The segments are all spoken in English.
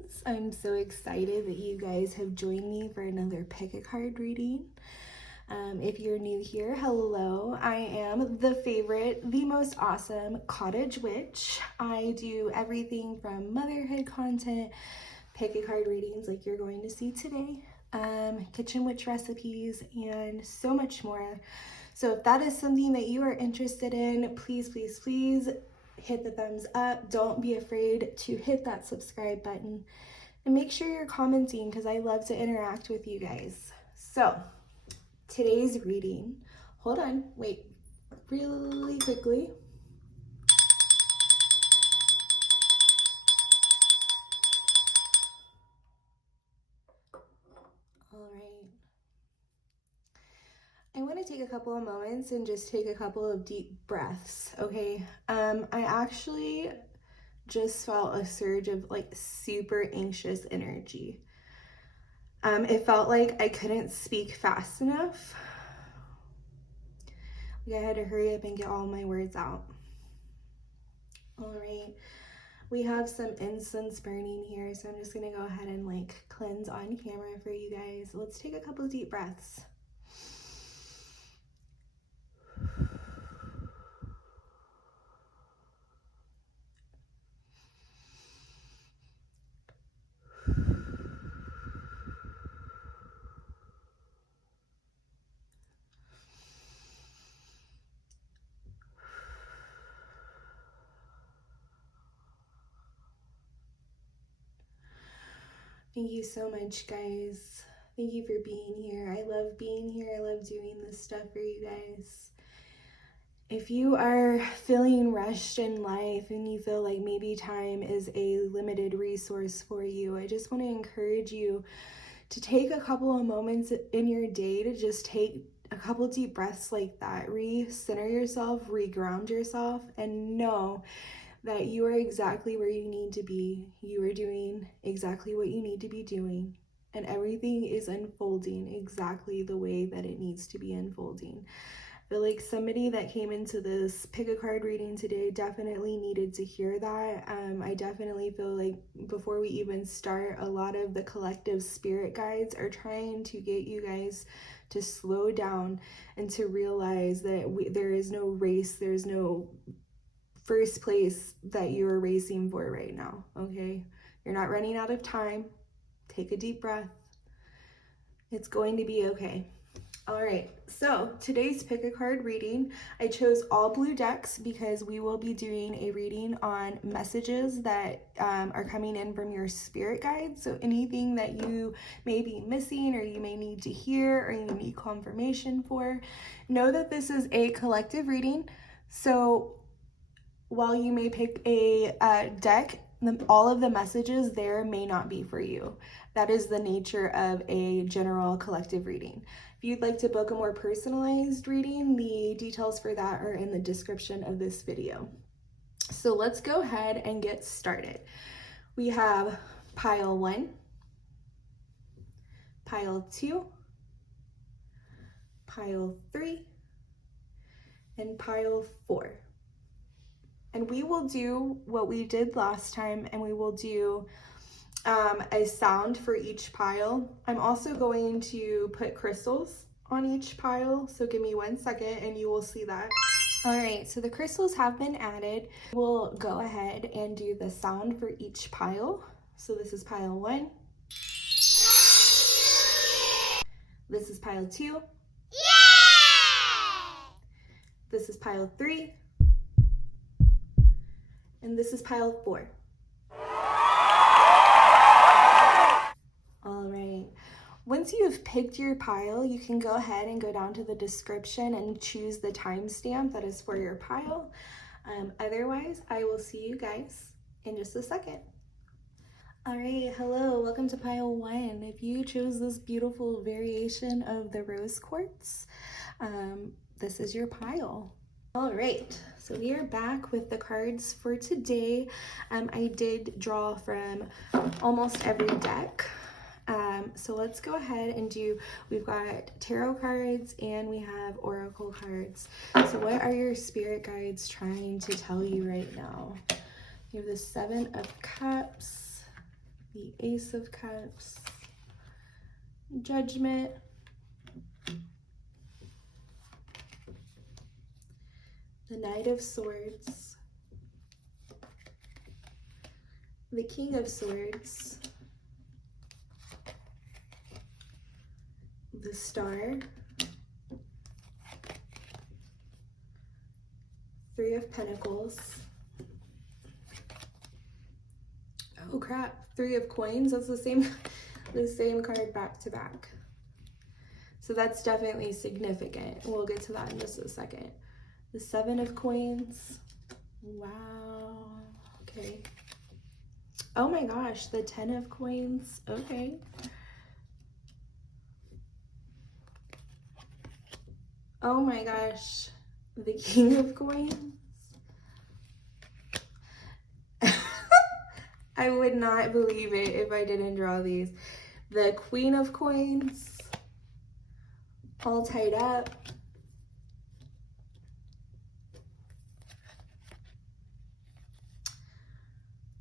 friends. I'm so excited that you guys have joined me for another pick a card reading. If you're new here, hello. I am the favorite, the most awesome cottage witch. I do everything from motherhood content, pick a card readings like you're going to see today, kitchen witch recipes, and so much more. So if that is something that you are interested in, please, please, please hit the thumbs up. Don't be afraid to hit that subscribe button and make sure you're commenting because I love to interact with you guys. So today's reading, hold on, wait, really quickly. All right. I want to take a couple of moments and just take a couple of deep breaths, okay? I actually just felt a surge of like super anxious energy. It felt like I couldn't speak fast enough. Like I had to hurry up and get all my words out. All right, we have some incense burning here, so I'm just gonna go ahead and like cleanse on camera for you guys. Let's take a couple of deep breaths. Thank you so much, guys. Thank you for being here. I love being here. I love doing this stuff for you guys. If you are feeling rushed in life and you feel like maybe time is a limited resource for you, I just want to encourage you to take a couple of moments in your day to just take a couple deep breaths like that. Recenter yourself, reground yourself, and know that you are exactly where you need to be. You are doing exactly what you need to be doing, and everything is unfolding exactly the way that it needs to be unfolding. I feel like somebody that came into this pick a card reading today definitely needed to hear that. I definitely feel like before we even start, a lot of the collective spirit guides are trying to get you guys to slow down and to realize that there is no race, there's no first place that you're racing for right now, okay? You're not running out of time. Take a deep breath. It's going to be okay. All right, so today's pick a card reading, I chose all blue decks because we will be doing a reading on messages that are coming in from your spirit guides. So anything that you may be missing or you may need to hear or you need confirmation for, know that this is a collective reading. So while you may pick a deck, all of the messages there may not be for you. That is the nature of a general collective reading. If you'd like to book a more personalized reading, the details for that are in the description of this video. So let's go ahead and get started. We have pile 1, pile 2, pile 3, and pile 4. And we will do what we did last time, and we will do a sound for each pile. I'm also going to put crystals on each pile, so give me 1 second and you will see that. All right, so the crystals have been added. We'll go ahead and do the sound for each pile. So this is pile 1. This is pile 2. Yeah! This is pile 3. And this is pile 4. All right. Once you've picked your pile, you can go ahead and go down to the description and choose the timestamp that is for your pile. Otherwise, I will see you guys in just a second. All right, hello, welcome to pile 1. If you chose this beautiful variation of the rose quartz, this is your pile. All right, so we are back with the cards for today. I did draw from almost every deck. So let's go ahead and we've got tarot cards and we have oracle cards. So what are your spirit guides trying to tell you right now? You have the 7 of Cups, the Ace of Cups, Judgment, the Knight of Swords, the King of Swords, the Star, Three of Pentacles. Oh crap, Three of Coins. That's the same card back to back. So that's definitely significant. We'll get to that in just a second. The Seven of Coins. Wow. Okay. Oh my gosh, the Ten of Coins. Okay. Oh my gosh, the King of Coins. I would not believe it if I didn't draw these. The Queen of Coins, all tied up.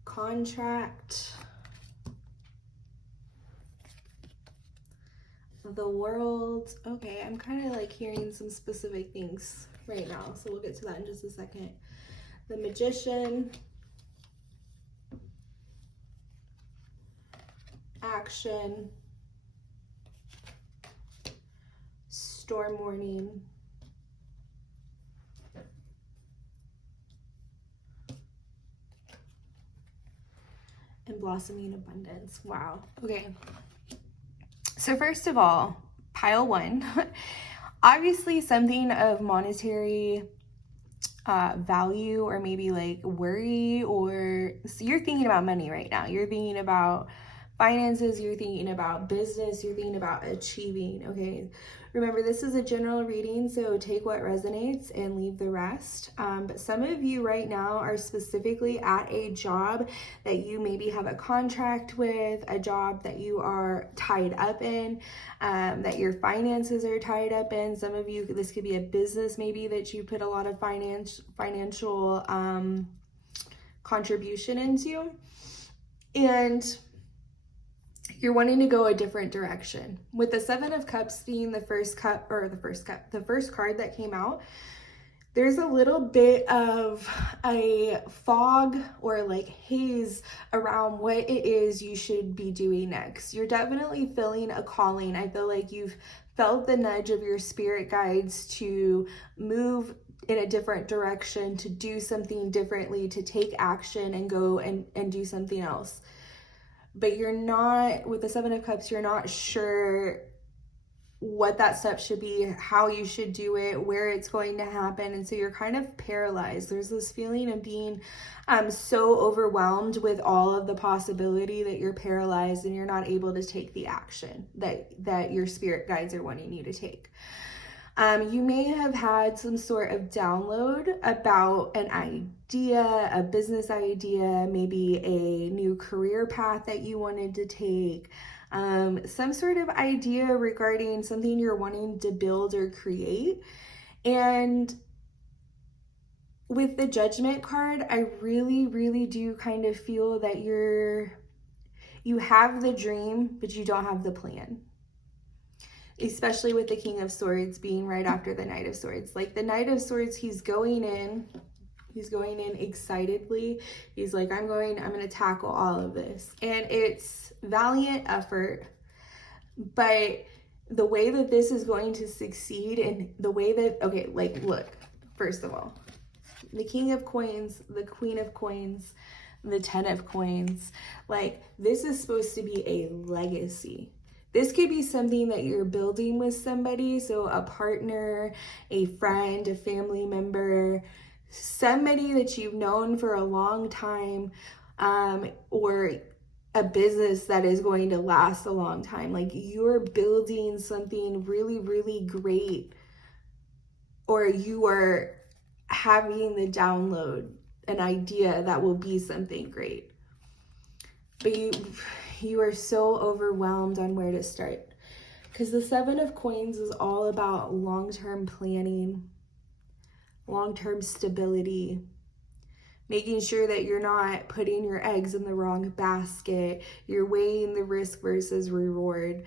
Contract. The World. Okay, I'm kind of like hearing some specific things right now, so we'll get to that in just a second. The Magician. Action. Storm Warning. And Blossoming Abundance. Wow. Okay. So first of all, pile one. Obviously something of monetary value, or maybe like worry, or so you're thinking about money right now. You're thinking about finances, you're thinking about business, you're thinking about achieving, okay? Remember, this is a general reading, so take what resonates and leave the rest. But some of you right now are specifically at a job that you maybe have a contract with, a job that you are tied up in, that your finances are tied up in. Some of you, this could be a business maybe that you put a lot of financial contribution into. And you're wanting to go a different direction. With the Seven of Cups being the first card that came out, there's a little bit of a fog or like haze around what it is you should be doing next. You're definitely feeling a calling. I feel like you've felt the nudge of your spirit guides to move in a different direction, to do something differently, to take action and go and do something else. But you're not, with the Seven of Cups, you're not sure what that step should be, how you should do it, where it's going to happen. And so you're kind of paralyzed. There's this feeling of being so overwhelmed with all of the possibility that you're paralyzed and you're not able to take the action that your spirit guides are wanting you to take. You may have had some sort of download about an idea, a business idea, maybe a new career path that you wanted to take, some sort of idea regarding something you're wanting to build or create. And with the Judgment card, I really, really do kind of feel that you have the dream, but you don't have the plan. Especially with the King of Swords being right after the Knight of Swords. Like the Knight of Swords, he's going in excitedly. He's like, I'm going to tackle all of this. And it's valiant effort, but the way that this is going to succeed, and the way that, okay, like, look, first of all, the King of Coins, the Queen of Coins, the Ten of Coins, like, this is supposed to be a legacy. This could be something that you're building with somebody, so a partner, a friend, a family member, somebody that you've known for a long time, or a business that is going to last a long time. Like you're building something really, really great, or you are having the download, an idea that will be something great. But you are so overwhelmed on where to start, because the Seven of Coins is all about long-term planning, long-term stability, making sure that you're not putting your eggs in the wrong basket. You're weighing the risk versus reward.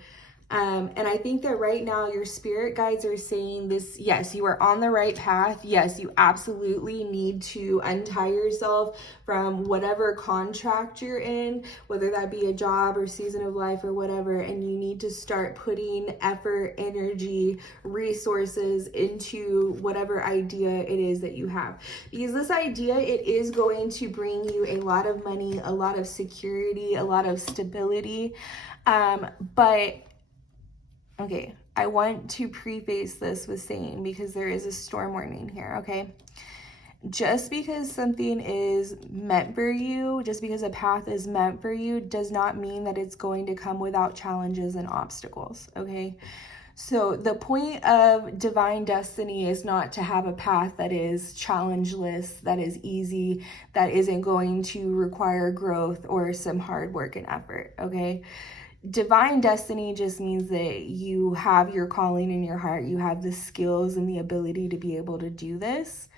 And I think that right now your spirit guides are saying this, yes, you are on the right path. Yes, you absolutely need to untie yourself from whatever contract you're in, whether that be a job or season of life or whatever, and you need to start putting effort, energy, resources into whatever idea it is that you have. Because this idea, it is going to bring you a lot of money, a lot of security, a lot of stability, but okay, I want to preface this with saying, because there is a storm warning here, okay? Just because something is meant for you, just because a path is meant for you, does not mean that it's going to come without challenges and obstacles, okay? So the point of divine destiny is not to have a path that is challengeless, that is easy, that isn't going to require growth or some hard work and effort, okay? Divine destiny just means that you have your calling in your heart. You have the skills and the ability to be able to do this.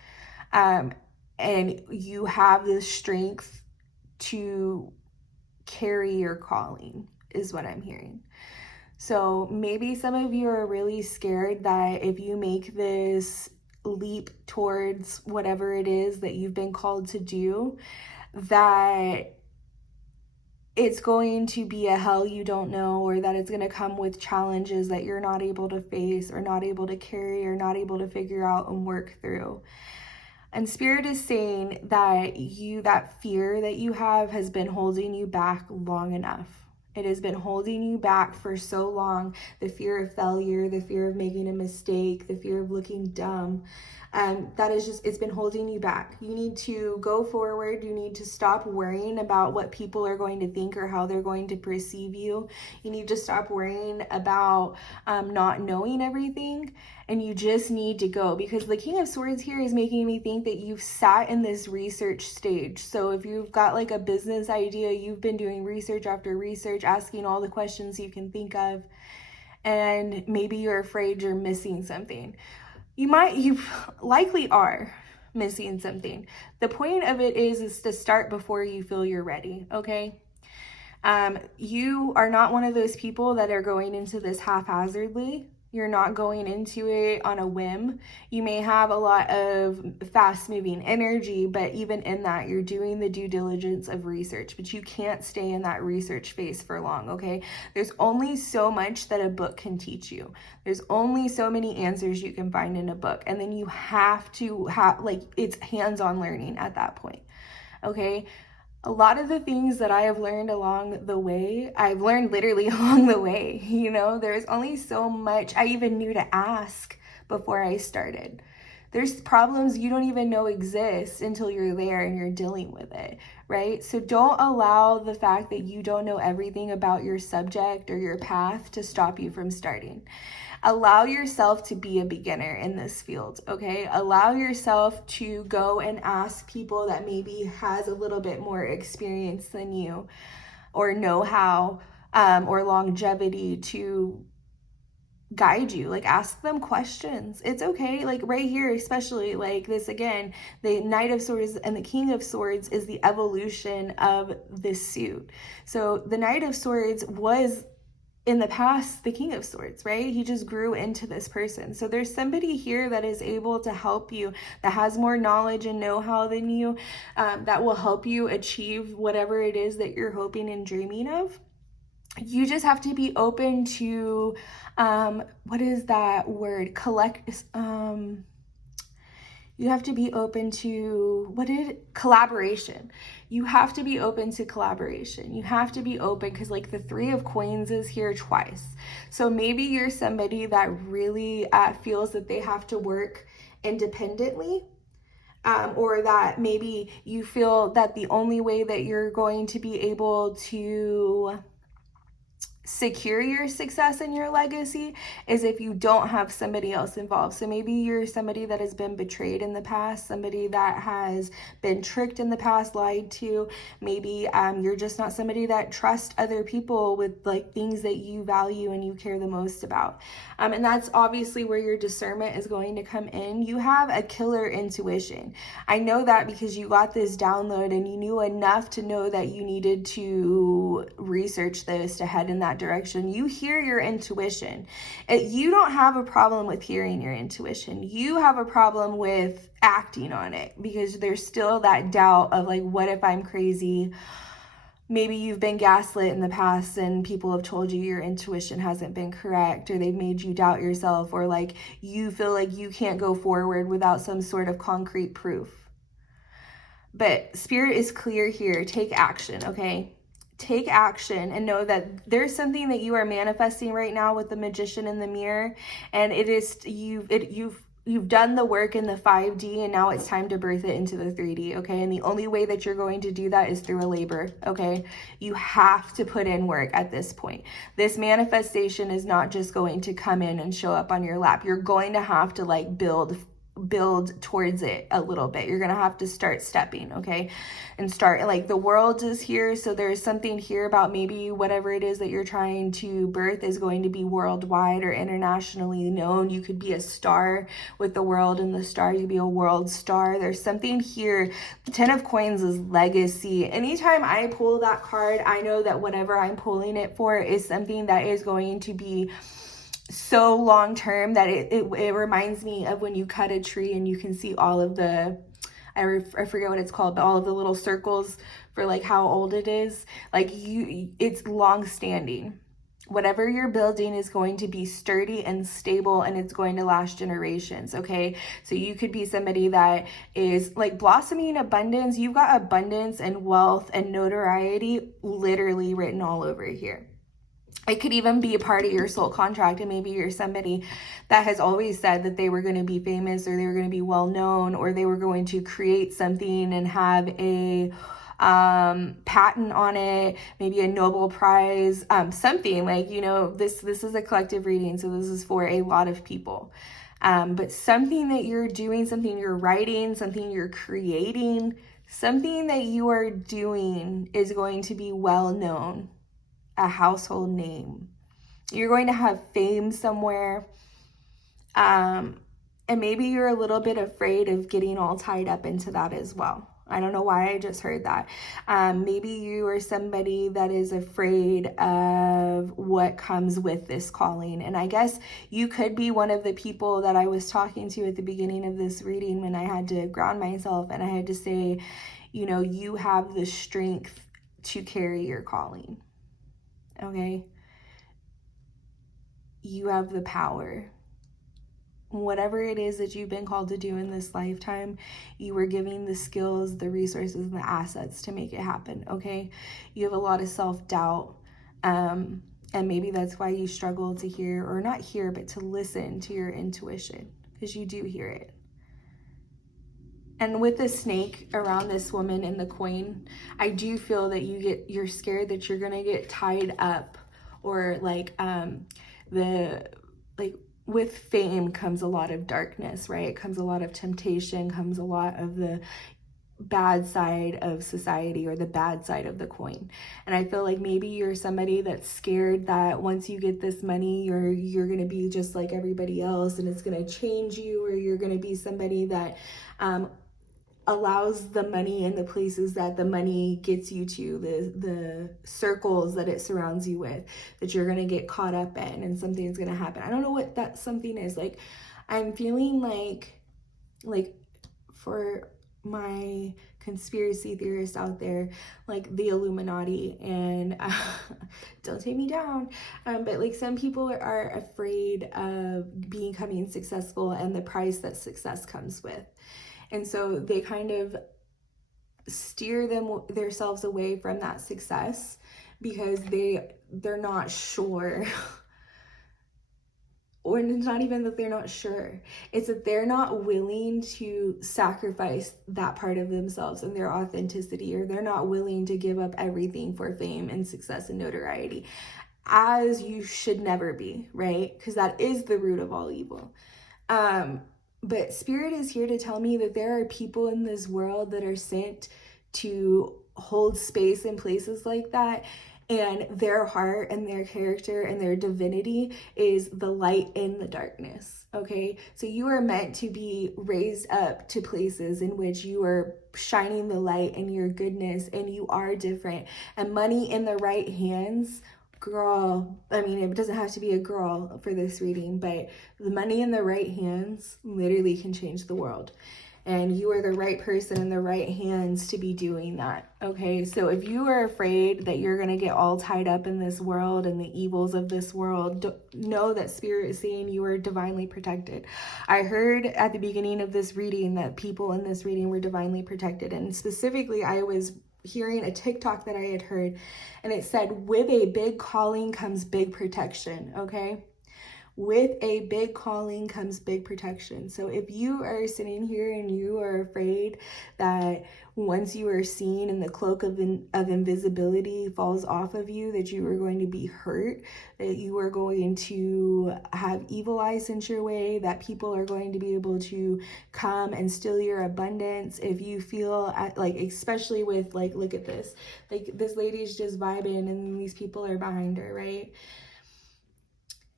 And you have the strength to carry your calling, is what I'm hearing. So maybe some of you are really scared that if you make this leap towards whatever it is that you've been called to do, that it's going to be a hell you don't know, or that it's going to come with challenges that you're not able to face or not able to carry or not able to figure out and work through. And Spirit is saying that that fear that you have has been holding you back long enough. It has been holding you back for so long. The fear of failure, the fear of making a mistake, the fear of looking dumb. That is just, it's been holding you back. You need to go forward. You need to stop worrying about what people are going to think or how they're going to perceive you. You need to stop worrying about not knowing everything, and you just need to go, because the King of Swords here is making me think that you've sat in this research stage. So if you've got like a business idea, you've been doing research after research, asking all the questions you can think of, and maybe you're afraid you're missing something. You likely are missing something. The point of it is to start before you feel you're ready, okay? You are not one of those people that are going into this haphazardly. You're not going into it on a whim. You may have a lot of fast-moving energy, but even in that, you're doing the due diligence of research, but you can't stay in that research phase for long, okay? There's only so much that a book can teach you. There's only so many answers you can find in a book, and then you have to have, like, it's hands-on learning at that point, okay? A lot of the things that I have learned along the way, I've learned literally along the way, you know? There's only so much I even knew to ask before I started. There's problems you don't even know exist until you're there and you're dealing with it, right? So don't allow the fact that you don't know everything about your subject or your path to stop you from starting. Allow yourself to be a beginner in this field, okay? Allow yourself to go and ask people that maybe has a little bit more experience than you, or know-how, or longevity to guide you. Like, ask them questions. It's okay. Like right here, especially like this, again, the Knight of Swords and the King of Swords is the evolution of this suit. So the Knight of Swords was in the past the King of Swords, right? He just grew into this person. So there's somebody here that is able to help you, that has more knowledge and know-how than you, that will help you achieve whatever it is that you're hoping and dreaming of. You just have to be open to, what is that word? You have to be open to, collaboration. You have to be open to collaboration. You have to be open, because like the Three of Coins is here twice. So maybe you're somebody that really feels that they have to work independently, or that maybe you feel that the only way that you're going to be able to secure your success and your legacy is if you don't have somebody else involved. So maybe you're somebody that has been betrayed in the past, somebody that has been tricked in the past, lied to. Maybe you're just not somebody that trusts other people with like things that you value and you care the most about. And that's obviously where your discernment is going to come in. You have a killer intuition. I know that because you got this download and you knew enough to know that you needed to research this to head in that direction. You hear your intuition. You don't have a problem with hearing your intuition. You have a problem with acting on it because there's still that doubt of like, what if I'm crazy? Maybe you've been gaslit in the past and people have told you your intuition hasn't been correct, or they've made you doubt yourself, or like you feel like you can't go forward without some sort of concrete proof. But Spirit is clear here. Take action, okay? Take action and know that there's something that you are manifesting right now with the Magician in the mirror, and it is you've done the work in the 5D, and now it's time to birth it into the 3D, okay? And the only way that you're going to do that is through a labor, okay? You have to put in work at this point. This manifestation is not just going to come in and show up on your lap. You're going to have to like build towards it a little bit. You're gonna have to start stepping, okay? And start, like, the world is here, so there's something here about maybe whatever it is that you're trying to birth is going to be worldwide or internationally known. You could be a star with the world and the star. You could be a world star. There's something here. The 10 of Coins is legacy. Anytime I pull that card, I know that whatever I'm pulling it for is something that is going to be so long term that it reminds me of when you cut a tree and you can see all of the, I forget what it's called, but all of the little circles for like how old it is. Like it's long standing. Whatever you're building is going to be sturdy and stable, and it's going to last generations, okay? So you could be somebody that is like blossoming abundance. You've got abundance and wealth and notoriety literally written all over here. It could even be a part of your soul contract, and maybe you're somebody that has always said that they were going to be famous, or they were going to be well known, or they were going to create something and have a patent on it, maybe a Nobel Prize, something like, you know, this is a collective reading, so this is for a lot of people. But something that you're doing, something you're writing, something you're creating, something that you are doing is going to be well known. A household name. You're going to have fame somewhere. And maybe you're a little bit afraid of getting all tied up into that as well. I don't know why I just heard that. Maybe you are somebody that is afraid of what comes with this calling. And I guess you could be one of the people that I was talking to at the beginning of this reading when I had to ground myself and I had to say, you know, you have the strength to carry your calling. Okay, you have the power. Whatever it is that you've been called to do in this lifetime, you were giving the skills, the resources, and the assets to make it happen, okay? You have a lot of self-doubt, and maybe that's why you struggle to hear, or not hear, but to listen to your intuition, because you do hear it. And with the snake around this woman and the coin, I do feel that you're scared that you're gonna get tied up, or like with fame comes a lot of darkness, right? Comes a lot of temptation, comes a lot of the bad side of society, or the bad side of the coin. And I feel like maybe you're somebody that's scared that once you get this money, you're gonna be just like everybody else, and it's gonna change you, or you're gonna be somebody that allows the money in the places that the money gets you to, the circles that it surrounds you with, that you're going to get caught up in, and something's going to happen. I don't know what that something is. Like, I'm feeling like for my conspiracy theorists out there, like the Illuminati, and don't take me down, but like some people are afraid of becoming successful and the price that success comes with. And so they kind of steer themselves away from that success because they're not sure. Or it's not even that they're not sure. It's that they're not willing to sacrifice that part of themselves and their authenticity, or they're not willing to give up everything for fame and success and notoriety. as you should never be, right? Because that is the root of all evil. But Spirit is here to tell me that there are people in this world that are sent to hold space in places like that, and their heart and their character and their divinity is the light in the darkness. Okay, so you are meant to be raised up to places in which you are shining the light and your goodness, and you are different. And money in the right hands, girl, I mean, it doesn't have to be a girl for this reading, but the money in the right hands literally can change the world. And you are the right person in the right hands to be doing that, okay? So if you are afraid that you're going to get all tied up in this world and the evils of this world, know that Spirit is saying you are divinely protected. I heard at the beginning of this reading that people in this reading were divinely protected. And specifically, I was hearing a TikTok that I had heard, and it said, with a big calling comes big protection, okay? With a big calling comes big protection. So if you are sitting here and you are afraid that once you are seen and the cloak of invisibility falls off of you, that you are going to be hurt, that you are going to have evil eyes sent your way, that people are going to be able to come and steal your abundance. If you feel like, especially with like, look at this, like this lady's just vibing and these people are behind her, right?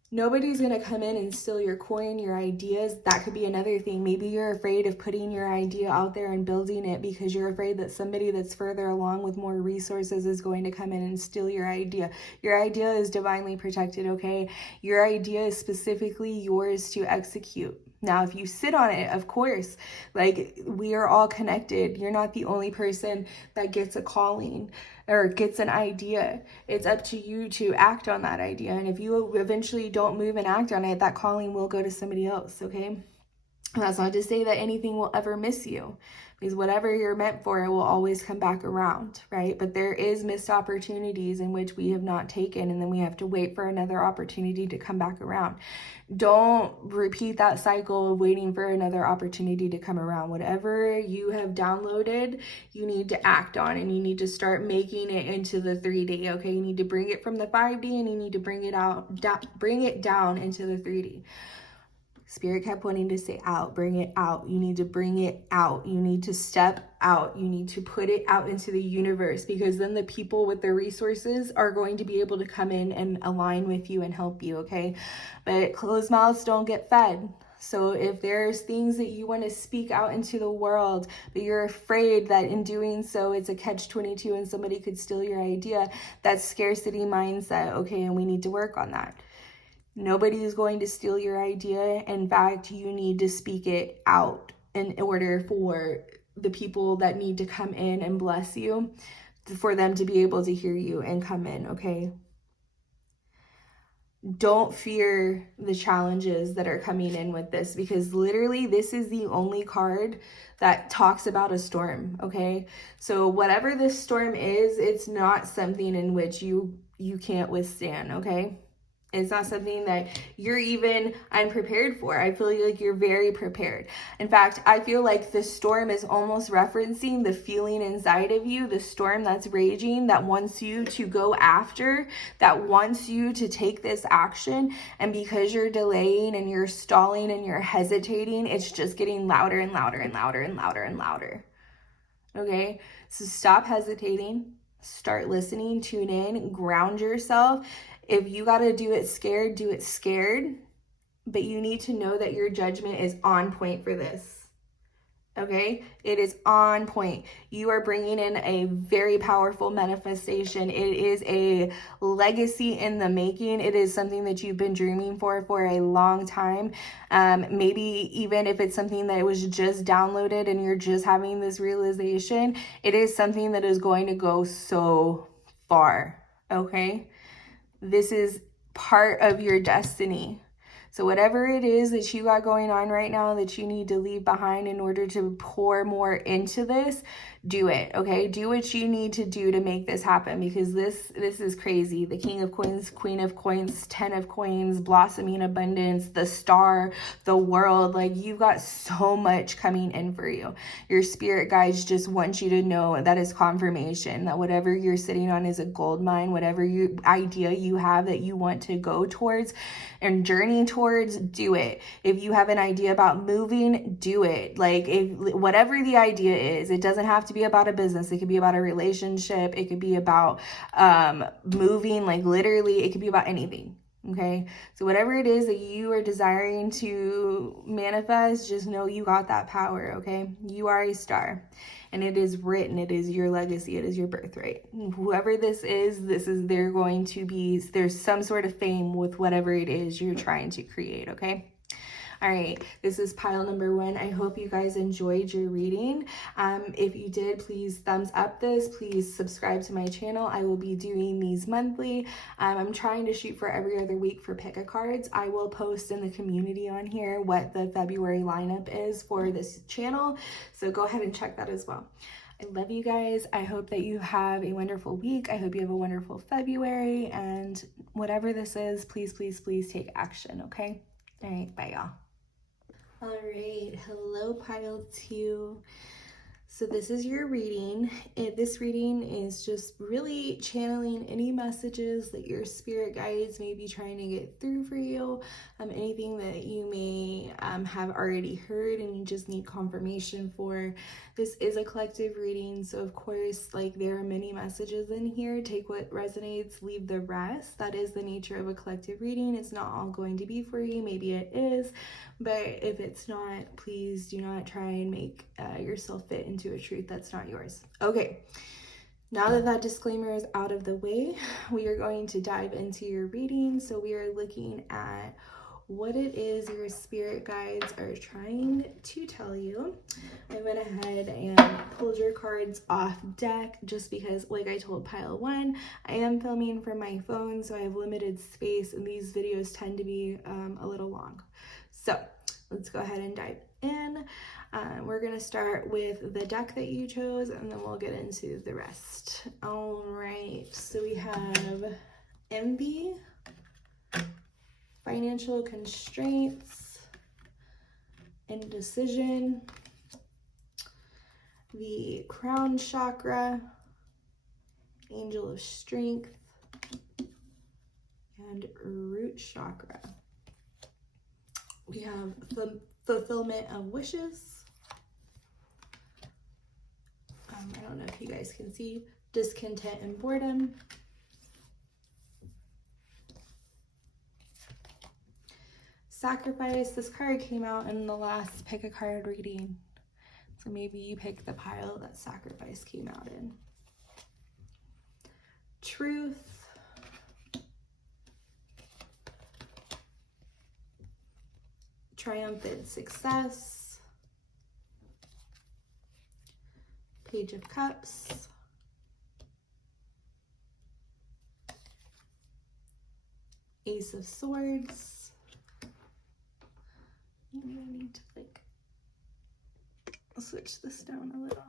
Nobody's going to come in and steal your coin, your ideas. That could be another thing. Maybe you're afraid of putting your idea out there and building it because you're afraid that somebody that's further along with more resources is going to come in and steal your idea. Your idea is divinely protected, okay? Your idea is specifically yours to execute. Now, if you sit on it, of course, like, we are all connected. You're not the only person that gets a calling or gets an idea. It's up to you to act on that idea. And if you eventually don't move and act on it, that calling will go to somebody else, okay? And that's not to say that anything will ever miss you, because whatever you're meant for, it will always come back around, right? But there is missed opportunities in which we have not taken, and then we have to wait for another opportunity to come back around. Don't repeat that cycle of waiting for another opportunity to come around. Whatever you have downloaded, you need to act on, and you need to start making it into the 3D, okay? You need to bring it from the 5D, and you need to bring it down into the 3D. Spirit kept wanting to say out, bring it out. You need to bring it out. You need to step out. You need to put it out into the universe, because then the people with the resources are going to be able to come in and align with you and help you, okay? But closed mouths don't get fed. So if there's things that you want to speak out into the world, but you're afraid that in doing so, it's a catch-22 and somebody could steal your idea, that's scarcity mindset, okay? And we need to work on that. Nobody is going to steal your idea. In fact, you need to speak it out in order for the people that need to come in and bless you, for them to be able to hear you and come in, okay? Don't fear the challenges that are coming in with this, because literally this is the only card that talks about a storm, okay? So whatever this storm is, it's not something in which you can't withstand, okay? It's not something that you're even unprepared for. I feel like you're very prepared. In fact, I feel like the storm is almost referencing the feeling inside of you, the storm that's raging, that wants you to go after, that wants you to take this action. And because you're delaying and you're stalling and you're hesitating, it's just getting louder and louder and louder and louder and louder. Okay? So stop hesitating. Start listening, tune in, ground yourself. If you got to do it scared, do it scared. But you need to know that your judgment is on point for this. Okay? It is on point. You are bringing in a very powerful manifestation. It is a legacy in the making. It is something that you've been dreaming for a long time. Maybe even if it's something that was just downloaded and you're just having this realization, it is something that is going to go so far. Okay? This is part of your destiny. So whatever it is that you got going on right now that you need to leave behind in order to pour more into this, do it, okay? Do what you need to do to make this happen, because this is crazy. The King of Coins, Queen of Coins, 10 of Coins, blossoming abundance, the star, the world. Like, you've got so much coming in for you. Your spirit guides just want you to know that is confirmation that whatever you're sitting on is a gold mine. Whatever idea you have that you want to go towards and journey towards, do it. If you have an idea about moving, do it. Like, if whatever the idea is, it doesn't have to be about a business. It could be about a relationship. It could be about moving, like literally, it could be about anything. Okay, so whatever it is that you are desiring to manifest, just know you got that power. Okay, you are a star, and it is written. It is your legacy. It is your birthright. Whoever this is, they're going to be, there's some sort of fame with whatever it is you're trying to create. Okay. All right, this is pile number 1. I hope you guys enjoyed your reading. If you did, please thumbs up this. Please subscribe to my channel. I will be doing these monthly. I'm trying to shoot for every other week for pick a cards. I will post in the community on here what the February lineup is for this channel. So go ahead and check that as well. I love you guys. I hope that you have a wonderful week. I hope you have a wonderful February. And whatever this is, please, please, please take action, okay? All right, bye, y'all. All right, hello pile 2. So this is your reading. This reading is just really channeling any messages that your spirit guides may be trying to get through for you. Anything that you may have already heard and you just need confirmation for. This is a collective reading, so of course, like, there are many messages in here. Take what resonates, leave the rest. That is the nature of a collective reading. It's not all going to be for you. Maybe it is, but if it's not, please do not try and make yourself fit into a truth that's not yours. Okay, now that that disclaimer is out of the way, we are going to dive into your reading. So we are looking at what it is your spirit guides are trying to tell you. I went ahead and pulled your cards off deck just because, like I told pile 1, I am filming from my phone, so I have limited space and these videos tend to be a little long. So let's go ahead and dive in. We're going to start with the deck that you chose, and then we'll get into the rest. All right, so we have envy, financial constraints, indecision, the crown chakra, angel of strength, and root chakra. We have the fulfillment of wishes. I don't know if you guys can see, discontent and boredom. Sacrifice. This card came out in the last pick a card reading, so maybe you picked the pile that sacrifice came out in. Truth. Triumphant success. Page of Cups. Ace of Swords. Maybe I need to like switch this down a little.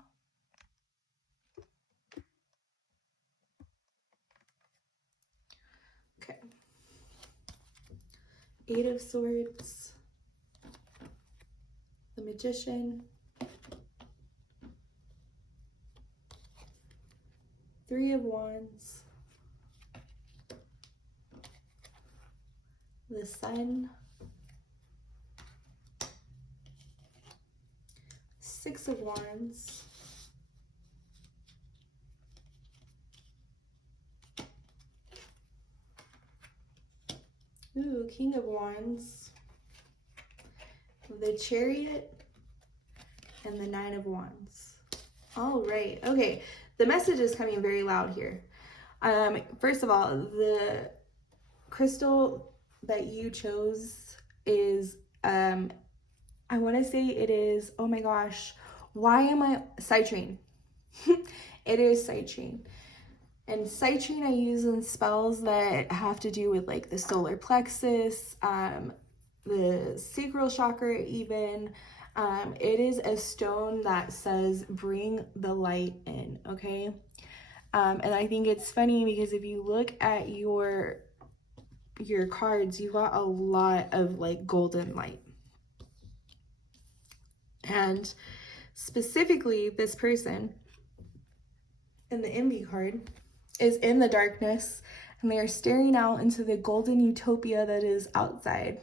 Okay. 8 of Swords. The Magician. 3 of Wands. The Sun. 6 of Wands. Ooh, King of Wands. The Chariot. And the 9 of Wands. All right. Okay. The message is coming very loud here. First of all, the crystal that you chose is, I want to say it is, oh my gosh, why am I, citrine. It is citrine. And citrine I use in spells that have to do with like the solar plexus, the sacral chakra even. It is a stone that says bring the light in, okay? And I think it's funny because if you look at your cards, you got a lot of like golden light. And specifically, this person in the envy card is in the darkness, and they are staring out into the golden utopia that is outside.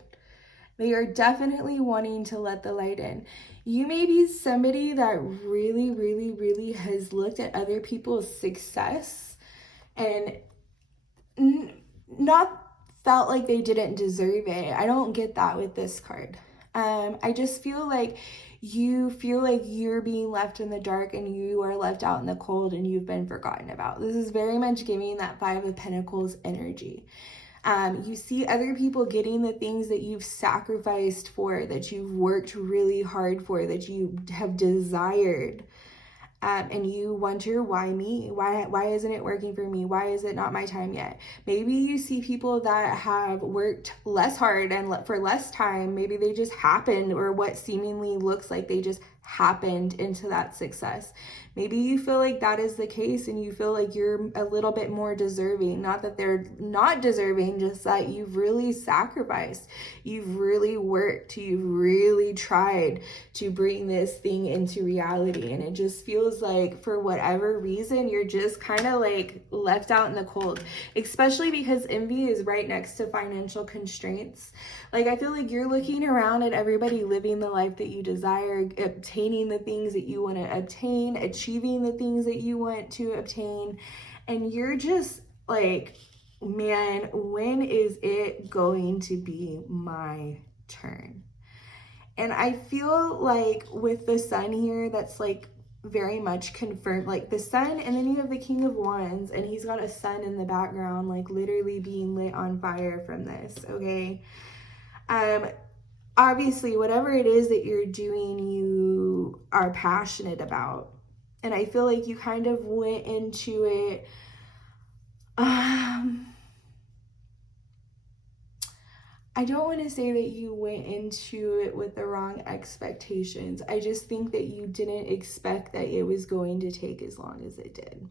They are definitely wanting to let the light in. You may be somebody that really, really, really has looked at other people's success and not felt like they didn't deserve it. I don't get that with this card. I just feel like you feel like you're being left in the dark and you are left out in the cold and you've been forgotten about. This is very much giving that Five of Pentacles energy. You see other people getting the things that you've sacrificed for, that you've worked really hard for, that you have desired. And you wonder, why me? Why isn't it working for me? Why is it not my time yet? Maybe you see people that have worked less hard and for less time. Maybe they just happened, or what seemingly looks like they just happened into that success. Maybe you feel like that is the case and you feel like you're a little bit more deserving. Not that they're not deserving, just that you've really sacrificed. You've really worked. You've really tried to bring this thing into reality. And it just feels like for whatever reason, you're just kind of like left out in the cold, especially because envy is right next to financial constraints. Like, I feel like you're looking around at everybody living the life that you desire, obtaining the things that you want to obtain, achieving the things that you want to obtain, and you're just like, man, when is it going to be my turn? And I feel like with the sun here, that's like very much confirmed, like the sun, and then you have the King of Wands, and he's got a sun in the background, like literally being lit on fire from this, okay? Obviously, whatever it is that you're doing, you are passionate about. And I feel like you kind of went into it, I don't want to say that you went into it with the wrong expectations. I just think that you didn't expect that it was going to take as long as it did,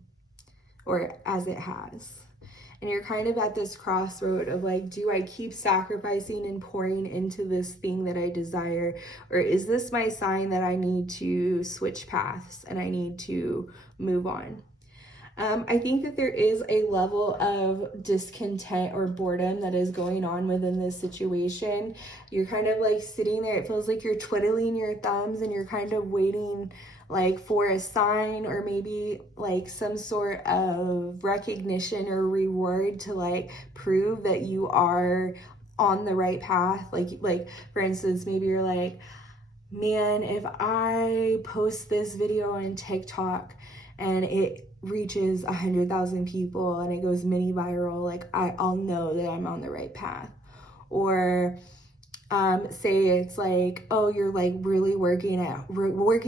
or as it has. And you're kind of at this crossroad of like, do I keep sacrificing and pouring into this thing that I desire? Or is this my sign that I need to switch paths and I need to move on? I think that there is a level of discontent or boredom that is going on within this situation. You're kind of like sitting there. It feels like you're twiddling your thumbs and you're kind of waiting like for a sign, or maybe like some sort of recognition or reward to like prove that you are on the right path. Like for instance, maybe you're like, man, if I post this video on TikTok and it reaches 100,000 people and it goes mini viral, like I'll know that I'm on the right path. Or say it's like, oh, you're like really working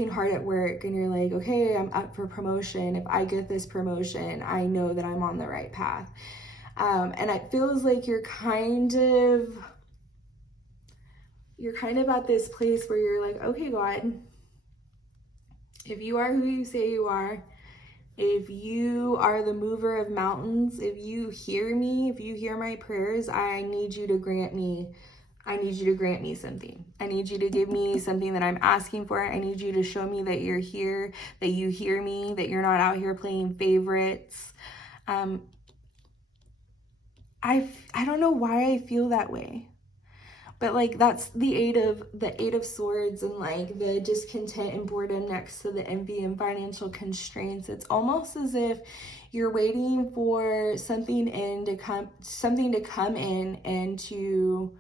hard at work, and you're like, okay, I'm up for promotion. If I get this promotion, I know that I'm on the right path. And it feels like you're kind of at this place where you're like, okay, God, if you are who you say you are, if you are the mover of mountains, if you hear me, if you hear my prayers, I need you to grant me something. I need you to give me something that I'm asking for. I need you to show me that you're here, that you hear me, that you're not out here playing favorites. I don't know why I feel that way. But like, that's the eight of swords, and like the discontent and boredom next to the envy and financial constraints. It's almost as if you're waiting for something to come in and to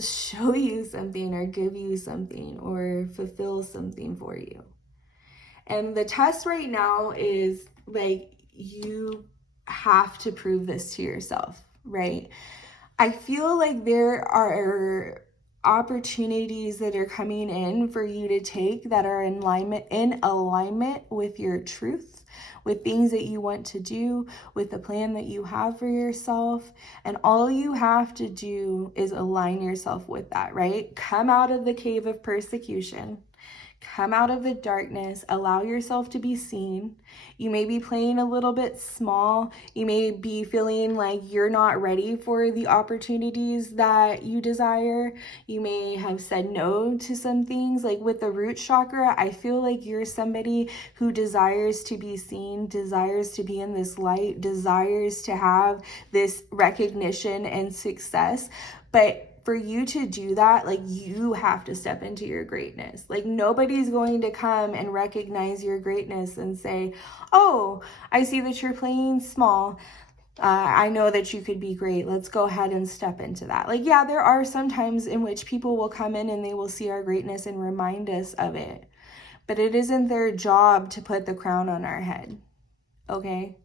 show you something or give you something or fulfill something for you. And the test right now is like, you have to prove this to yourself, right? I feel like there are opportunities that are coming in for you to take that are in alignment with your truth, with things that you want to do, with the plan that you have for yourself. And all you have to do is align yourself with that, right? Come out of the cave of persecution. Come out of the darkness, allow yourself to be seen. You may be playing a little bit small. You may be feeling like you're not ready for the opportunities that you desire. You may have said no to some things. Like with the root chakra, I feel like you're somebody who desires to be seen, desires to be in this light, desires to have this recognition and success. But for you to do that, like, you have to step into your greatness. Like, nobody's going to come and recognize your greatness and say, oh, I see that you're playing small. I know that you could be great. Let's go ahead and step into that. Like, yeah, there are some times in which people will come in and they will see our greatness and remind us of it. But it isn't their job to put the crown on our head, okay?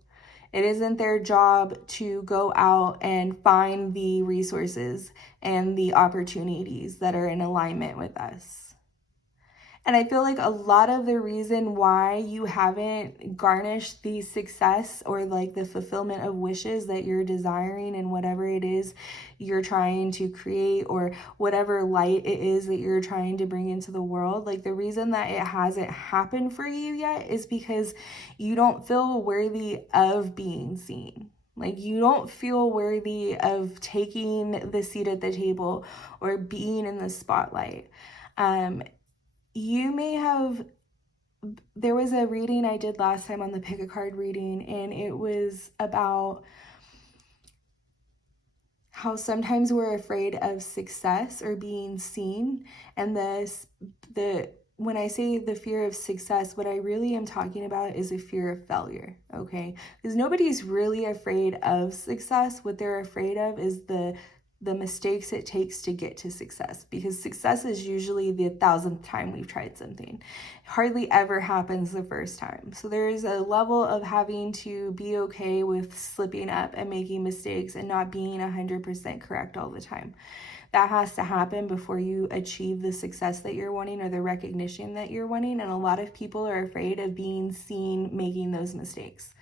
It isn't their job to go out and find the resources and the opportunities that are in alignment with us. And I feel like a lot of the reason why you haven't garnished the success or like the fulfillment of wishes that you're desiring in whatever it is you're trying to create, or whatever light it is that you're trying to bring into the world, like the reason that it hasn't happened for you yet is because you don't feel worthy of being seen. Like, you don't feel worthy of taking the seat at the table or being in the spotlight. You may have, there was a reading I did last time on the pick a card reading, and it was about how sometimes we're afraid of success or being seen. And when I say the fear of success, what I really am talking about is a fear of failure, okay? Because nobody's really afraid of success. What they're afraid of is the mistakes it takes to get to success, because success is usually the 1,000th time we've tried something. It hardly ever happens the first time. So there's a level of having to be okay with slipping up and making mistakes and not being 100% correct all the time. That has to happen before you achieve the success that you're wanting or the recognition that you're wanting. And a lot of people are afraid of being seen making those mistakes.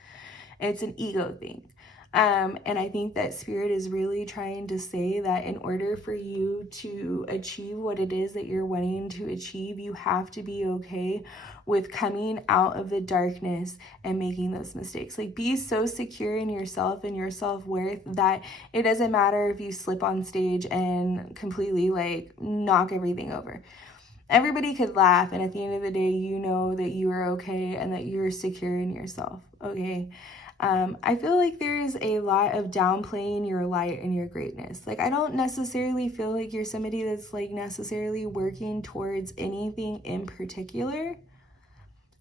It's an ego thing. And I think that Spirit is really trying to say that in order for you to achieve what it is that you're wanting to achieve, you have to be okay with coming out of the darkness and making those mistakes. Like, be so secure in yourself and your self-worth that it doesn't matter if you slip on stage and completely like knock everything over. Everybody could laugh, and at the end of the day, you know that you are okay and that you're secure in yourself, okay? I feel like there's a lot of downplaying your light and your greatness. Like, I don't necessarily feel like you're somebody that's like necessarily working towards anything in particular.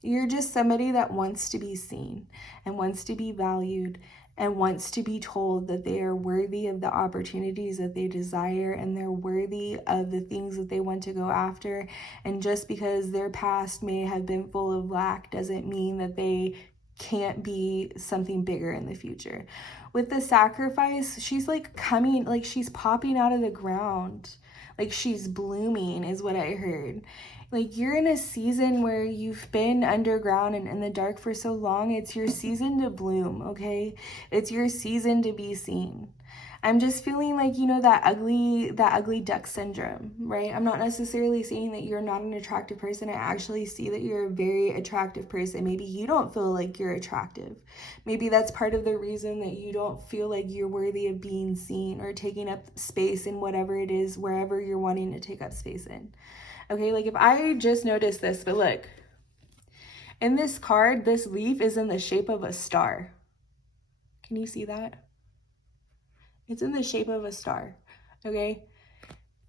You're just somebody that wants to be seen and wants to be valued and wants to be told that they are worthy of the opportunities that they desire, and they're worthy of the things that they want to go after. And just because their past may have been full of lack doesn't mean that they can't be something bigger in the future. With the sacrifice, she's like coming, like she's popping out of the ground, like she's blooming is what I heard. Like, you're in a season where you've been underground and in the dark for so long. It's your season to bloom, okay? It's your season to be seen. I'm just feeling like, you know, that ugly duck syndrome, right? I'm not necessarily saying that you're not an attractive person. I actually see that you're a very attractive person. Maybe you don't feel like you're attractive. Maybe that's part of the reason that you don't feel like you're worthy of being seen or taking up space in whatever it is, wherever you're wanting to take up space in. Okay, like if I just noticed this, but look, in this card, this leaf is in the shape of a star. Can you see that? It's in the shape of a star, okay?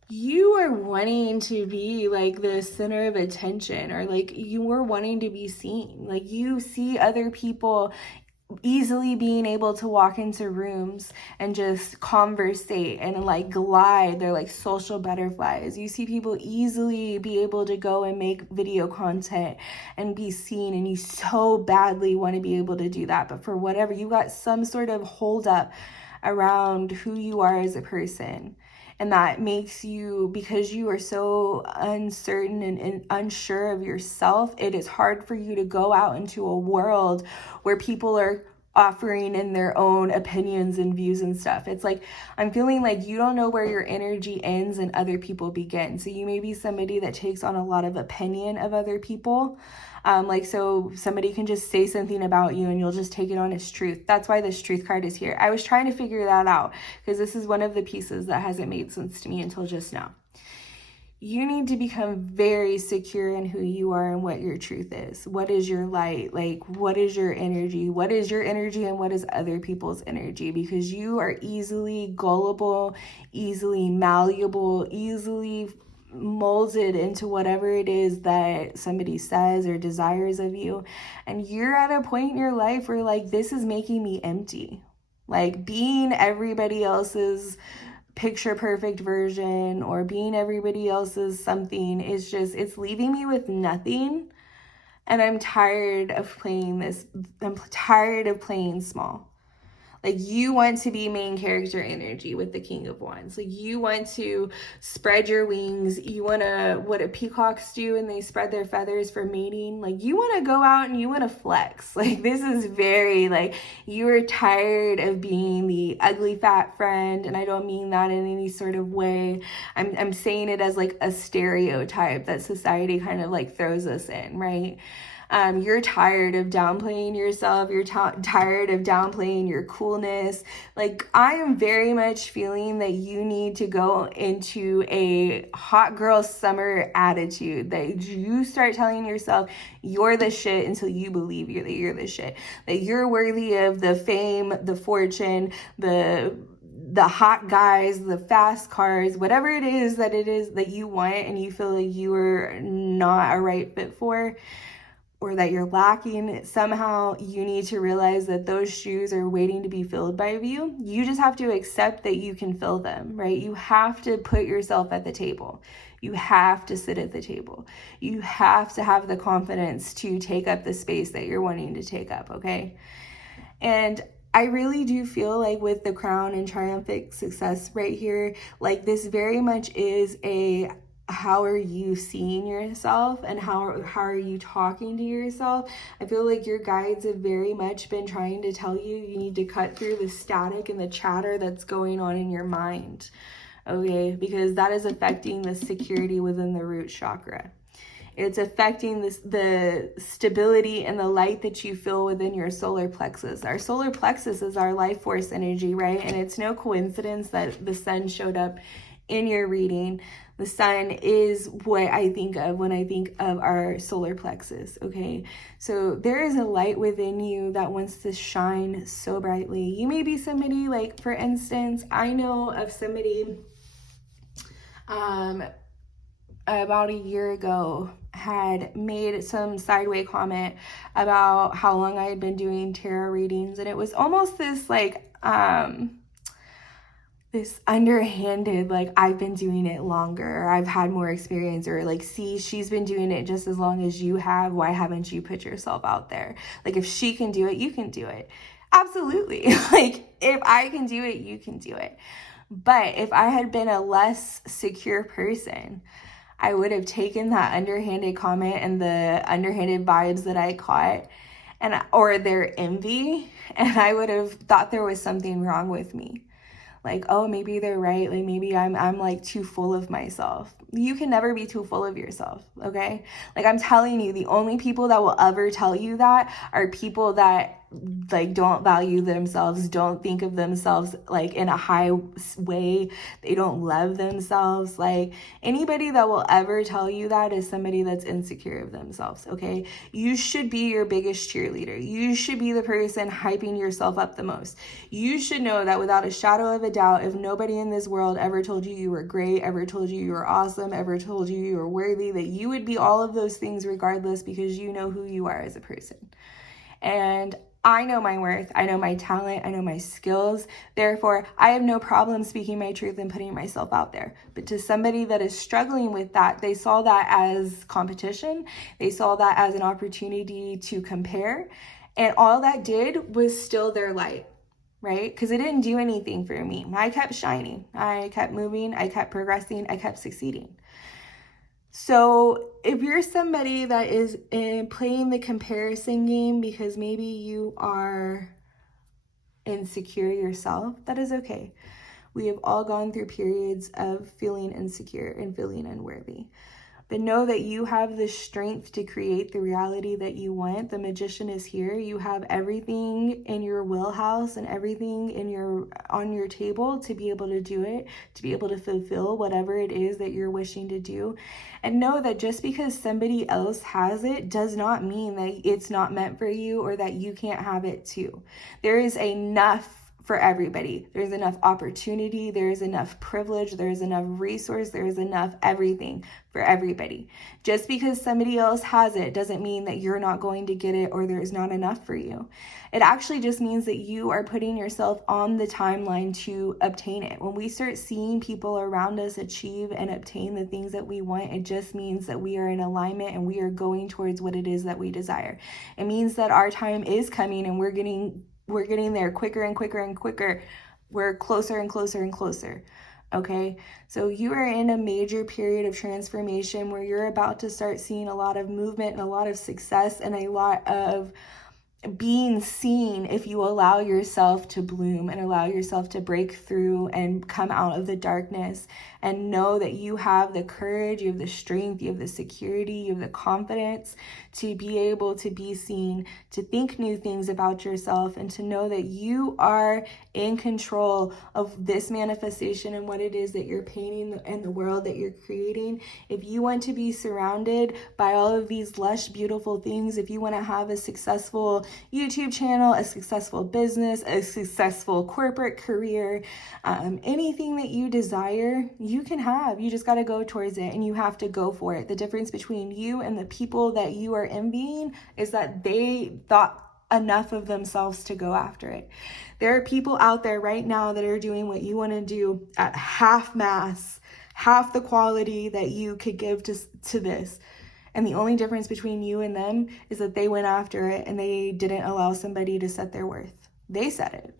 You are wanting to be like the center of attention, or like you are wanting to be seen. Like, you see other people easily being able to walk into rooms and just conversate and like glide. They're like social butterflies. You see people easily be able to go and make video content and be seen, and you so badly want to be able to do that, but for whatever, you got some sort of hold up around who you are as a person. And that makes you, because you are so uncertain and unsure of yourself, it is hard for you to go out into a world where people are offering in their own opinions and views and stuff. It's like, I'm feeling like you don't know where your energy ends and other people begin. So you may be somebody that takes on a lot of opinion of other people. So somebody can just say something about you and you'll just take it on as truth. That's why this truth card is here. I was trying to figure that out because this is one of the pieces that hasn't made sense to me until just now. You need to become very secure in who you are and what your truth is. What is your light? Like, what is your energy? What is your energy and what is other people's energy? Because you are easily gullible, easily malleable, easily molded into whatever it is that somebody says or desires of you. And you're at a point in your life where, like, this is making me empty. Like, being everybody else's picture perfect version or being everybody else's something is just, it's leaving me with nothing. And I'm tired of playing this. I'm tired of playing small. Like, you want to be main character energy with the King of Wands. Like, you want to spread your wings. You want to, what do peacocks do when they spread their feathers for mating? Like, you want to go out and you want to flex. Like, this is very, like, you are tired of being the ugly fat friend. And I don't mean that in any sort of way. I'm saying it as like a stereotype that society kind of like throws us in, right? You're tired of downplaying yourself. You're tired of downplaying your coolness. Like, I am very much feeling that you need to go into a hot girl summer attitude, that you start telling yourself you're the shit until you believe you're the shit, that you're worthy of the fame, the fortune, the hot guys, the fast cars, whatever it is that you want and you feel like you are not a right fit for, or that you're lacking somehow. You need to realize that those shoes are waiting to be filled by you. You just have to accept that you can fill them, right? You have to put yourself at the table. You have to sit at the table. You have to have the confidence to take up the space that you're wanting to take up, okay? And I really do feel like with the crown and triumphant success right here, like, this very much is a, how are you seeing yourself and how are you talking to yourself? I feel like your guides have very much been trying to tell you need to cut through the static and the chatter that's going on in your mind, okay? Because that is affecting the security within the root chakra. It's affecting the stability and the light that you feel within your solar plexus. Our solar plexus is our life force energy, right? And it's no coincidence that the sun showed up in your reading. The sun is what I think of when I think of our solar plexus, okay? So there is a light within you that wants to shine so brightly. You may be somebody, like, for instance, I know of somebody about a year ago had made some sideway comment about how long I had been doing tarot readings, and it was almost this like this underhanded, like, I've been doing it longer, I've had more experience, or like, see, she's been doing it just as long as you have, why haven't you put yourself out there? Like, if she can do it, you can do it. Absolutely. Like, if I can do it, you can do it. But if I had been a less secure person, I would have taken that underhanded comment and the underhanded vibes that I caught, and or their envy, and I would have thought there was something wrong with me. Like, oh, maybe they're right. Like, maybe I'm like too full of myself. You can never be too full of yourself, okay? Like, I'm telling you, the only people that will ever tell you that are people that, like, don't value themselves, don't think of themselves, like, in a high way. They don't love themselves. Like, anybody that will ever tell you that is somebody that's insecure of themselves, okay? You should be your biggest cheerleader. You should be the person hyping yourself up the most. You should know that without a shadow of a doubt, if nobody in this world ever told you you were great, ever told you you were awesome, ever told you you were worthy, that you would be all of those things regardless, because you know who you are as a person. And I know my worth, I know my talent, I know my skills. Therefore, I have no problem speaking my truth and putting myself out there. But to somebody that is struggling with that, they saw that as competition. They saw that as an opportunity to compare. And all that did was still their light. right? Because it didn't do anything for me. I kept shining. I kept moving. I kept progressing. I kept succeeding. So if you're somebody that is playing the comparison game because maybe you are insecure yourself, that is okay. We have all gone through periods of feeling insecure and feeling unworthy. But know that you have the strength to create the reality that you want. The magician is here. You have everything in your wheelhouse and everything on your table to be able to do it, to be able to fulfill whatever it is that you're wishing to do. And know that just because somebody else has it does not mean that it's not meant for you or that you can't have it too. There is enough for everybody. There's enough opportunity, there's enough privilege, there's enough resource, there's enough everything for everybody. Just because somebody else has it doesn't mean that you're not going to get it or there's not enough for you. It actually just means that you are putting yourself on the timeline to obtain it. When we start seeing people around us achieve and obtain the things that we want, it just means that we are in alignment and we are going towards what it is that we desire. It means that our time is coming and we're getting there quicker and quicker and quicker. We're closer and closer and closer. Okay, so you are in a major period of transformation where you're about to start seeing a lot of movement and a lot of success and a lot of being seen if you allow yourself to bloom and allow yourself to break through and come out of the darkness, and know that you have the courage, you have the strength, you have the security, you have the confidence to be able to be seen, to think new things about yourself, and to know that you are in control of this manifestation and what it is that you're painting and the world that you're creating. If you want to be surrounded by all of these lush, beautiful things, if you want to have a successful YouTube channel, a successful business, a successful corporate career, anything that you desire, you can have. You just got to go towards it and you have to go for it. The difference between you and the people that you are envying is that they thought enough of themselves to go after it. There are people out there right now that are doing what you want to do at half mass, half the quality that you could give to this. And the only difference between you and them is that they went after it and they didn't allow somebody to set their worth. They set it.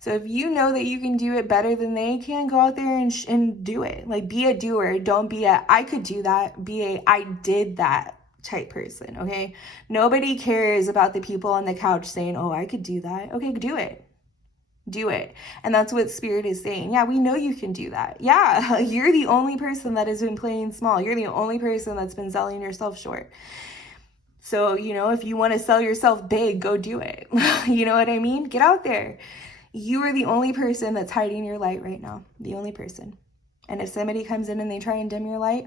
So if you know that you can do it better than they can, go out there and do it. Like, be a doer. Don't be a, I could do that. Be a, I did that type person, okay? Nobody cares about the people on the couch saying, oh, I could do that. Okay, do it. Do it. And that's what Spirit is saying. Yeah, we know you can do that. Yeah, you're the only person that has been playing small. You're the only person that's been selling yourself short. So, if you want to sell yourself big, go do it. You know what I mean? Get out there. You are the only person that's hiding your light right now. The only person. And if somebody comes in and they try and dim your light,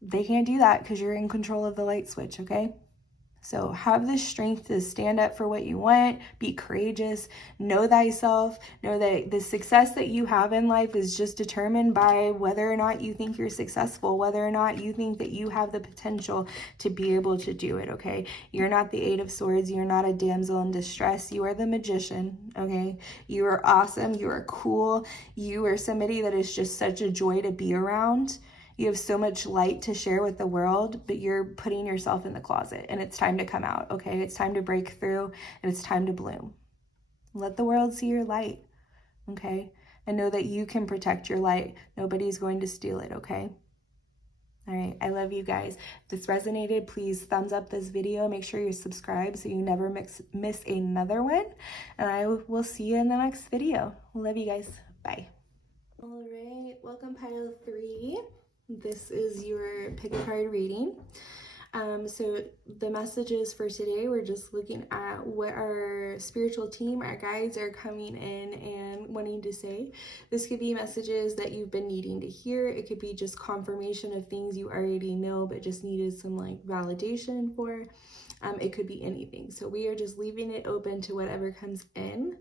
they can't do that because you're in control of the light switch, okay? So have the strength to stand up for what you want, be courageous, know thyself, know that the success that you have in life is just determined by whether or not you think you're successful, whether or not you think that you have the potential to be able to do it, okay? You're not the Eight of Swords, you're not a damsel in distress, you are the magician, okay? You are awesome, you are cool, you are somebody that is just such a joy to be around. You have so much light to share with the world, but you're putting yourself in the closet and it's time to come out, okay? It's time to break through and it's time to bloom. Let the world see your light, okay? And know that you can protect your light. Nobody's going to steal it, okay? All right, I love you guys. If this resonated, please thumbs up this video. Make sure you're subscribed so you never miss another one. And I will see you in the next video. Love you guys. Bye. All right, welcome pile 3. This is your pick a card reading. So the messages for today, we're just looking at what our spiritual team, our guides are coming in and wanting to say. This could be messages that you've been needing to hear. It could be just confirmation of things you already know but just needed some validation for. It could be anything. So we are just leaving it open to whatever comes in.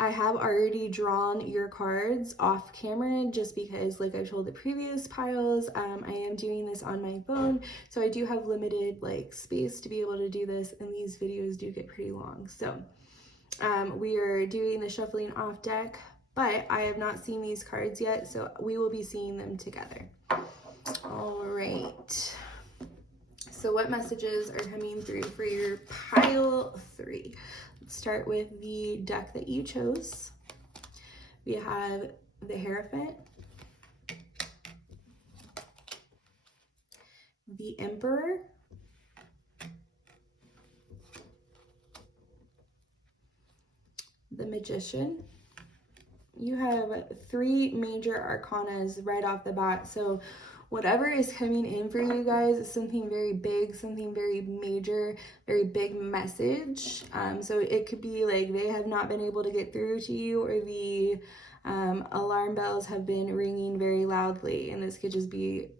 I have already drawn your cards off camera just because, like I told the previous piles, I am doing this on my phone, so I do have limited space to be able to do this, and these videos do get pretty long. So we are doing the shuffling off deck, but I have not seen these cards yet, so we will be seeing them together. All right. So what messages are coming through for your pile 3? start with the deck that you chose. We have the Hierophant, the Emperor, the Magician. You have 3 major arcanas right off the bat. So whatever is coming in for you guys is something very big, something very major, very big message. So it could be like they have not been able to get through to you, or the alarm bells have been ringing very loudly. And this could just be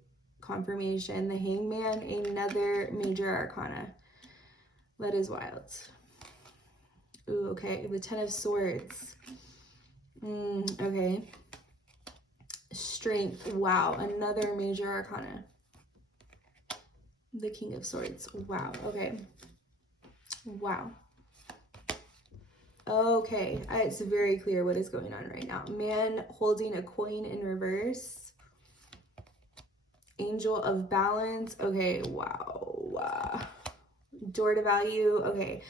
confirmation. The Hangman, another major arcana. That is wild. Ooh, okay. The 10 of Swords. Okay. Strength. Wow. Another major arcana. The King of Swords. Wow. Okay. Wow. Okay. It's very clear what is going on right now. Man holding a coin in reverse. Angel of Balance. Okay. Wow. Door to Value. Okay.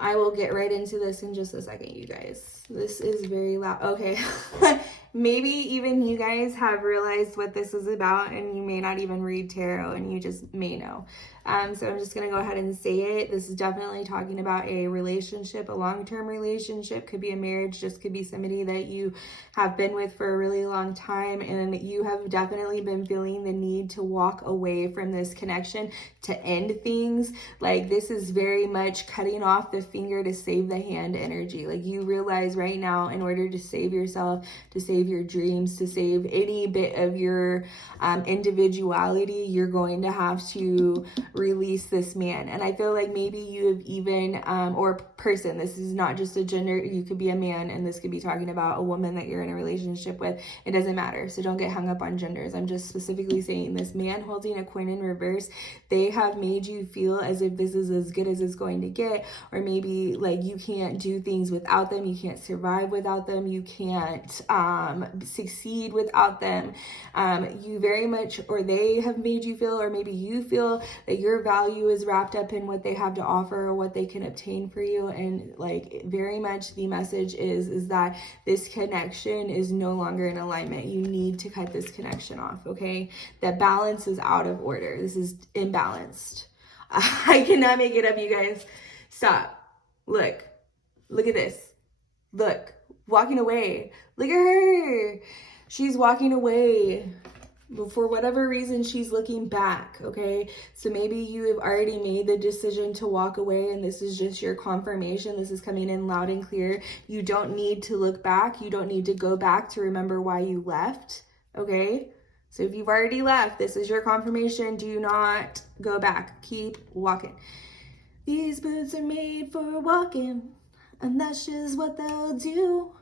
I will get right into this in just a second, you guys. This is very loud. Okay. Maybe even you guys have realized what this is about, and you may not even read tarot, and you just may know. So I'm just going to go ahead and say it. This is definitely talking about a relationship, a long-term relationship. Could be a marriage, just could be somebody that you have been with for a really long time, and you have definitely been feeling the need to walk away from this connection, to end things. Like, this is very much cutting off the finger to save the hand energy. Like, you realize right now, in order to save yourself, to save your dreams, to save any bit of your individuality, you're going to have to release this man. And I feel like maybe you have even, or person, this is not just a gender, you could be a man, and this could be talking about a woman that you're in a relationship with. It doesn't matter. So don't get hung up on genders. I'm just specifically saying this man holding a coin in reverse, they have made you feel as if this is as good as it's going to get, or maybe like you can't do things without them, you can't survive without them, you can't succeed without them. You very much, or they have made you feel, or maybe you feel that your value is wrapped up in what they have to offer or what they can obtain for you. And like, very much the message is that this connection is no longer in alignment. You need to cut this connection off, okay? That balance is out of order. This is imbalanced. I cannot make it up, you guys. Stop. Look at this. Look, walking away. Look at her. She's walking away. But for whatever reason, she's looking back, okay? So maybe you have already made the decision to walk away, and this is just your confirmation. This is coming in loud and clear. You don't need to look back. You don't need to go back to remember why you left, okay? So if you've already left, this is your confirmation. Do not go back. Keep walking. These boots are made for walking, and that's just what they'll do.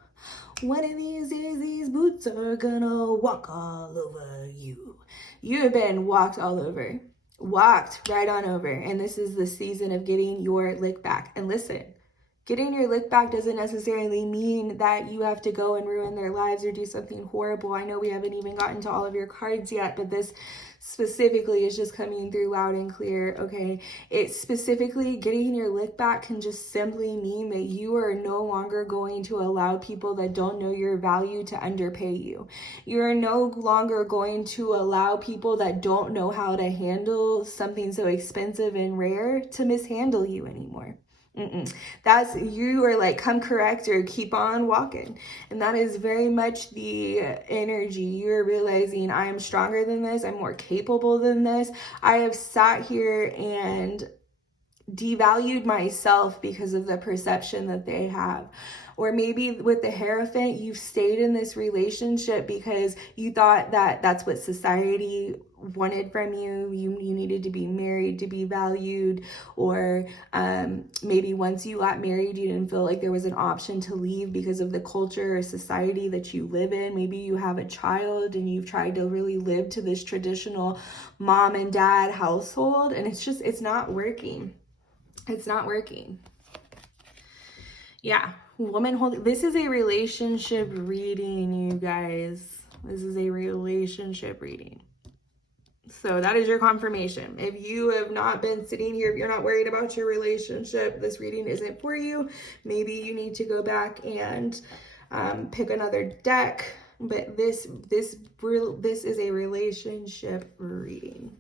One of these days, these boots are gonna walk all over you. You have been walked all over, walked right on over. And this is the season of getting your lick back. And listen, getting your lick back doesn't necessarily mean that you have to go and ruin their lives or do something horrible. I know we haven't even gotten to all of your cards yet, but this specifically is just coming through loud and clear, okay? It's specifically getting your lick back can just simply mean that you are no longer going to allow people that don't know your value to underpay you. You're no longer going to allow people that don't know how to handle something so expensive and rare to mishandle you anymore. That's, you are like, come correct or keep on walking. And that is very much the energy. You're realizing, I am stronger than this. I'm more capable than this. I have sat here and devalued myself because of the perception that they have. Or maybe with the Hierophant, you've stayed in this relationship because you thought that that's what society wanted from you. You needed to be married to be valued. Or maybe once you got married, you didn't feel like there was an option to leave because of the culture or society that you live in. Maybe you have a child and you've tried to really live to this traditional mom and dad household, and it's not working. It's not working. Yeah. Woman holding, this is a relationship reading, you guys. This is a relationship reading. So that is your confirmation. If you have not been sitting here, if you're not worried about your relationship, this reading isn't for you. Maybe you need to go back and pick another deck. But this is a relationship reading.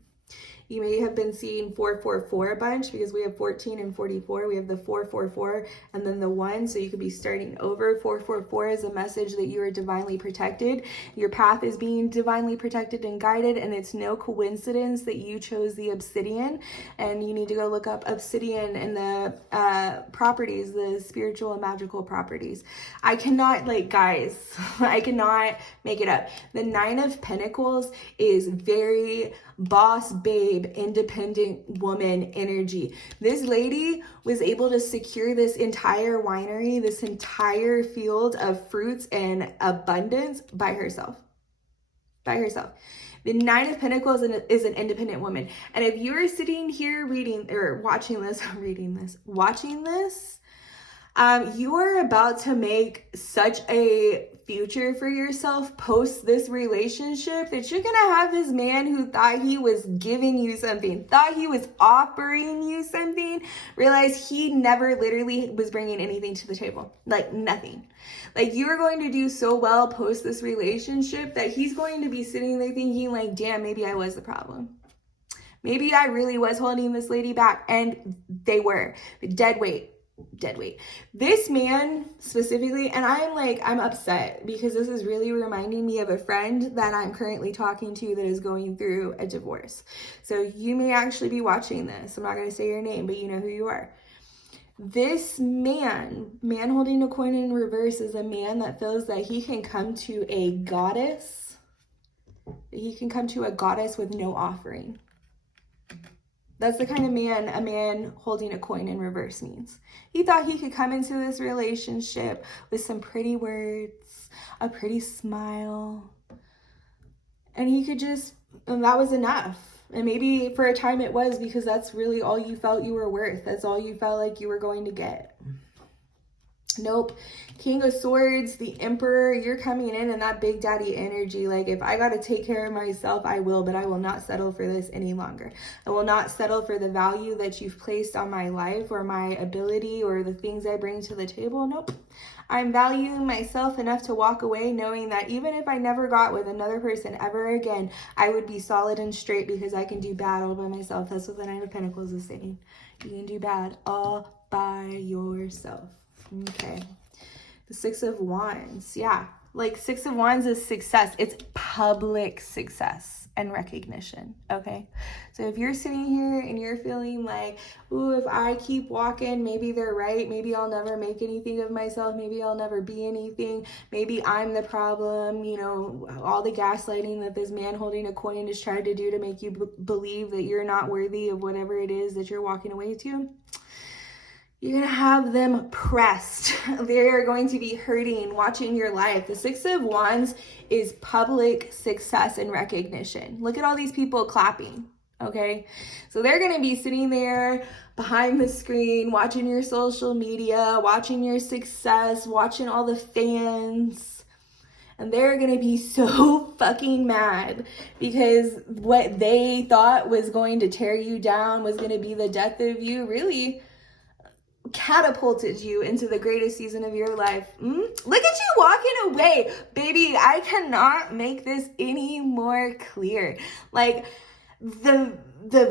You may have been seeing 444 a bunch because we have 14 and 44. We have the 444 and then the 1. So you could be starting over. 444 is a message that you are divinely protected. Your path is being divinely protected and guided. And it's no coincidence that you chose the obsidian. And you need to go look up obsidian and the properties, the spiritual and magical properties. I cannot, like, guys, I cannot make it up. The 9 of Pentacles is very boss babe, independent woman energy. This lady was able to secure this entire winery, this entire field of fruits and abundance by herself. By herself. The 9 of Pentacles is an independent woman. And if you're sitting here reading or watching this, watching this, you are about to make such a future for yourself post this relationship that you're gonna have this man who thought he was giving you something, thought he was offering you something, realize he never literally was bringing anything to the table, like nothing. Like, you are going to do so well post this relationship that he's going to be sitting there thinking, like, damn, maybe I was the problem. Maybe I really was holding this lady back. And they were. Dead weight. This man specifically, and I'm upset because this is really reminding me of a friend that I'm currently talking to that is going through a divorce. So you may actually be watching this. I'm not going to say your name, but you know who you are. This man holding a coin in reverse, is a man that feels that he can come to a goddess. He can come to a goddess with no offering. That's the kind of man a man holding a coin in reverse means. He thought he could come into this relationship with some pretty words, a pretty smile, and he could just, and that was enough. And maybe for a time it was, because that's really all you felt you were worth. That's all you felt like you were going to get. Nope. King of Swords, the Emperor, you're coming in that big daddy energy. Like, if I got to take care of myself, I will, but I will not settle for this any longer. I will not settle for the value that you've placed on my life or my ability or the things I bring to the table. Nope. I'm valuing myself enough to walk away knowing that even if I never got with another person ever again, I would be solid and straight because I can do bad all by myself. That's what the 9 of Pentacles is saying. You can do bad all by yourself. Okay. The 6 of Wands. Yeah. Like, 6 of Wands is success. It's public success and recognition. Okay. So if you're sitting here and you're feeling like, ooh, if I keep walking, maybe they're right. Maybe I'll never make anything of myself. Maybe I'll never be anything. Maybe I'm the problem. You know, all the gaslighting that this man holding a coin is trying to do to make you believe that you're not worthy of whatever it is that you're walking away to. You're going to have them pressed. They're going to be hurting, watching your life. The 6 of Wands is public success and recognition. Look at all these people clapping, okay? So they're going to be sitting there behind the screen, watching your social media, watching your success, watching all the fans. And they're going to be so fucking mad because what they thought was going to tear you down, was going to be the death of you, really catapulted you into the greatest season of your life. Look at you walking away, baby. I cannot make this any more clear. Like, the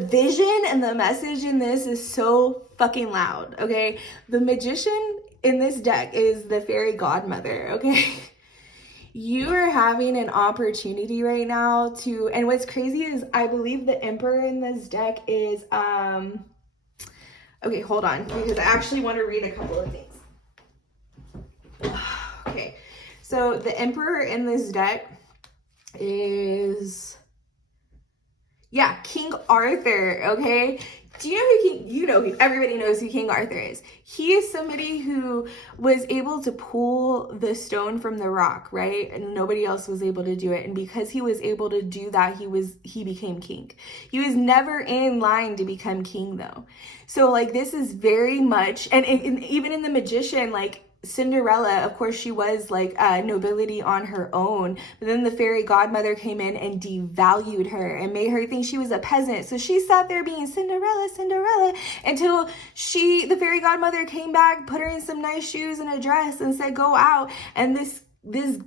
vision and the message in this is so fucking loud, okay? The magician in this deck is the fairy godmother, okay? You are having an opportunity right now to, and what's crazy is I believe the Emperor in this deck is, okay, hold on, because I actually want to read a couple of things. Okay, so the Emperor in this deck is, yeah, King Arthur, okay? Do you know who everybody knows who King Arthur is. He is somebody who was able to pull the stone from the rock, right? And nobody else was able to do it. And because he was able to do that, he became king. He was never in line to become king, though. So, like, this is very much, and even in the magician, like, Cinderella, of course, she was like nobility on her own, but then the fairy godmother came in and devalued her and made her think she was a peasant. So she sat there being Cinderella, Cinderella, until the fairy godmother came back, put her in some nice shoes and a dress and said, go out. And this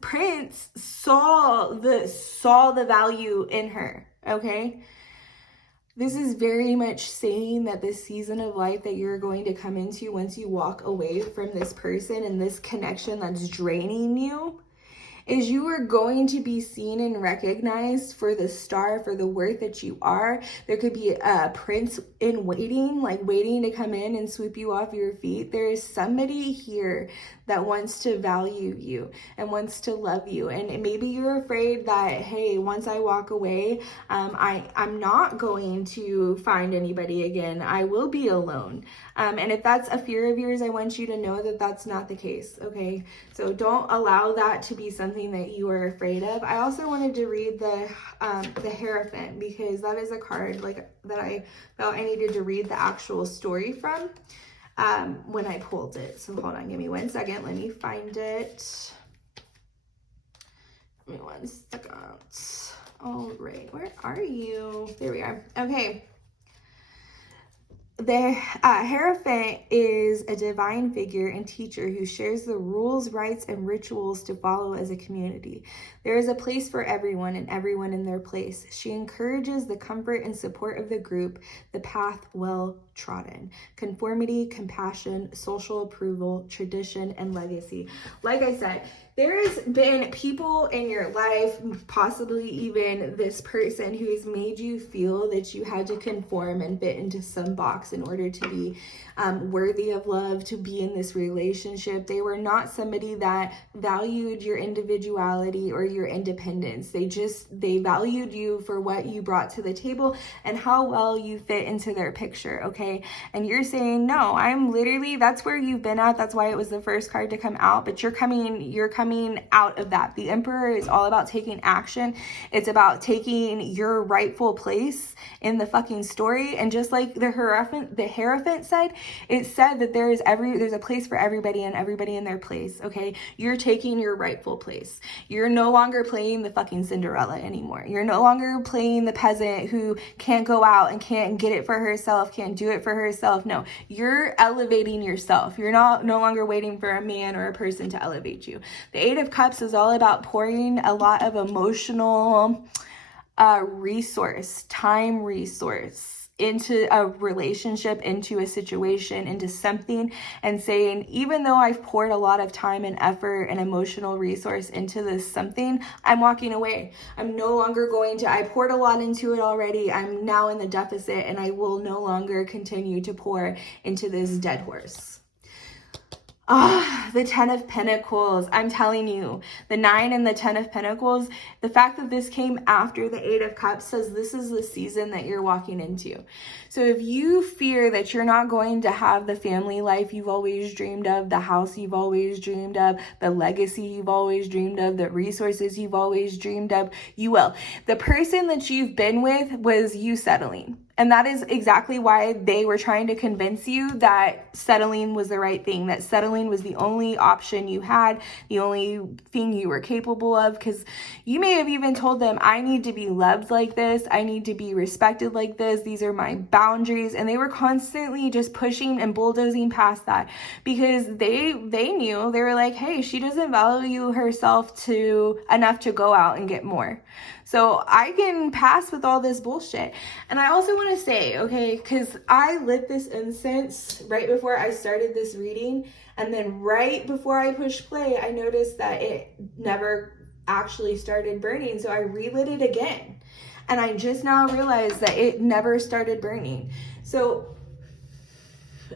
prince saw the value in her, okay? This is very much saying that this season of life that you're going to come into once you walk away from this person and this connection that's draining you, is you are going to be seen and recognized for the star, for the worth that you are. There could be a prince in waiting, like waiting to come in and sweep you off your feet. There is somebody here that wants to value you and wants to love you. And maybe you're afraid that, hey, once I walk away, I'm not going to find anybody again. I will be alone. And if that's a fear of yours, I want you to know that that's not the case, okay? So don't allow that to be something that you are afraid of. I also wanted to read the Hierophant, because that is a card like that I felt I needed to read the actual story from when I pulled it. So hold on, give me 1 second. Let me find it. Give me 1 second. All right, where are you? There we are. Okay. The Hierophant is a divine figure and teacher who shares the rules, rites, and rituals to follow as a community. There is a place for everyone and everyone in their place. She encourages the comfort and support of the group, the path well trodden, conformity, compassion, social approval, tradition, and legacy. Like I said, there's been people in your life, possibly even this person, who has made you feel that you had to conform and fit into some box in order to be worthy of love, to be in this relationship. They were not somebody that valued your individuality or your independence. They valued you for what you brought to the table and how well you fit into their picture, okay? And you're saying, no, that's where you've been at. That's why it was the first card to come out, but you're coming out of that. The Emperor is all about taking action. It's about taking your rightful place in the fucking story. And just like the Hierophant said, it said that there's a place for everybody and everybody in their place, okay? You're taking your rightful place. You're no longer playing the fucking Cinderella anymore. You're no longer playing the peasant who can't go out and can't get it for herself, can't do it for herself. No, you're elevating yourself. You're no longer waiting for a man or a person to elevate you. The Eight of Cups is all about pouring a lot of emotional time resource into a relationship, into a situation, into something, and saying, even though I've poured a lot of time and effort and emotional resource into this something, I'm walking away. I'm no longer I poured a lot into it already. I'm now in the deficit, and I will no longer continue to pour into this dead horse. The 10 of Pentacles. I'm telling you, the 9 and the 10 of Pentacles, the fact that this came after the 8 of Cups says this is the season that you're walking into. So if you fear that you're not going to have the family life you've always dreamed of, the house you've always dreamed of, the legacy you've always dreamed of, the resources you've always dreamed of, you will. The person that you've been with was you settling. And that is exactly why they were trying to convince you that settling was the right thing, that settling was the only option you had, the only thing you were capable of, because you may have even told them, I need to be loved like this, I need to be respected like this, these are my boundaries, and they were constantly just pushing and bulldozing past that, because they knew, they were like, hey, she doesn't value herself enough to go out and get more. So I can pass with all this bullshit. And I also want to say, okay, because I lit this incense right before I started this reading, and then right before I pushed play, I noticed that it never actually started burning. So I relit it again. And I just now realized that it never started burning. So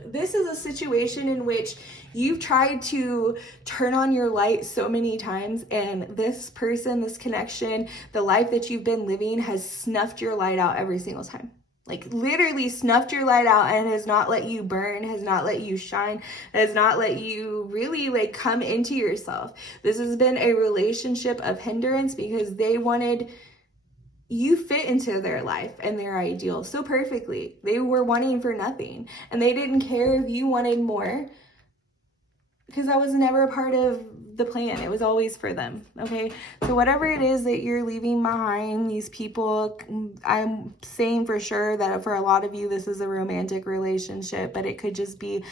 this is a situation in which you've tried to turn on your light so many times, and this person, this connection, the life that you've been living has snuffed your light out every single time. Like literally snuffed your light out and has not let you burn, has not let you shine, has not let you really like come into yourself. This has been a relationship of hindrance because they wanted you fit into their life and their ideal so perfectly. They were wanting for nothing, and they didn't care if you wanted more because that was never a part of the plan. It was always for them. Okay, so whatever it is that you're leaving behind, these people, I'm saying for sure that for a lot of you this is a romantic relationship, but it could just be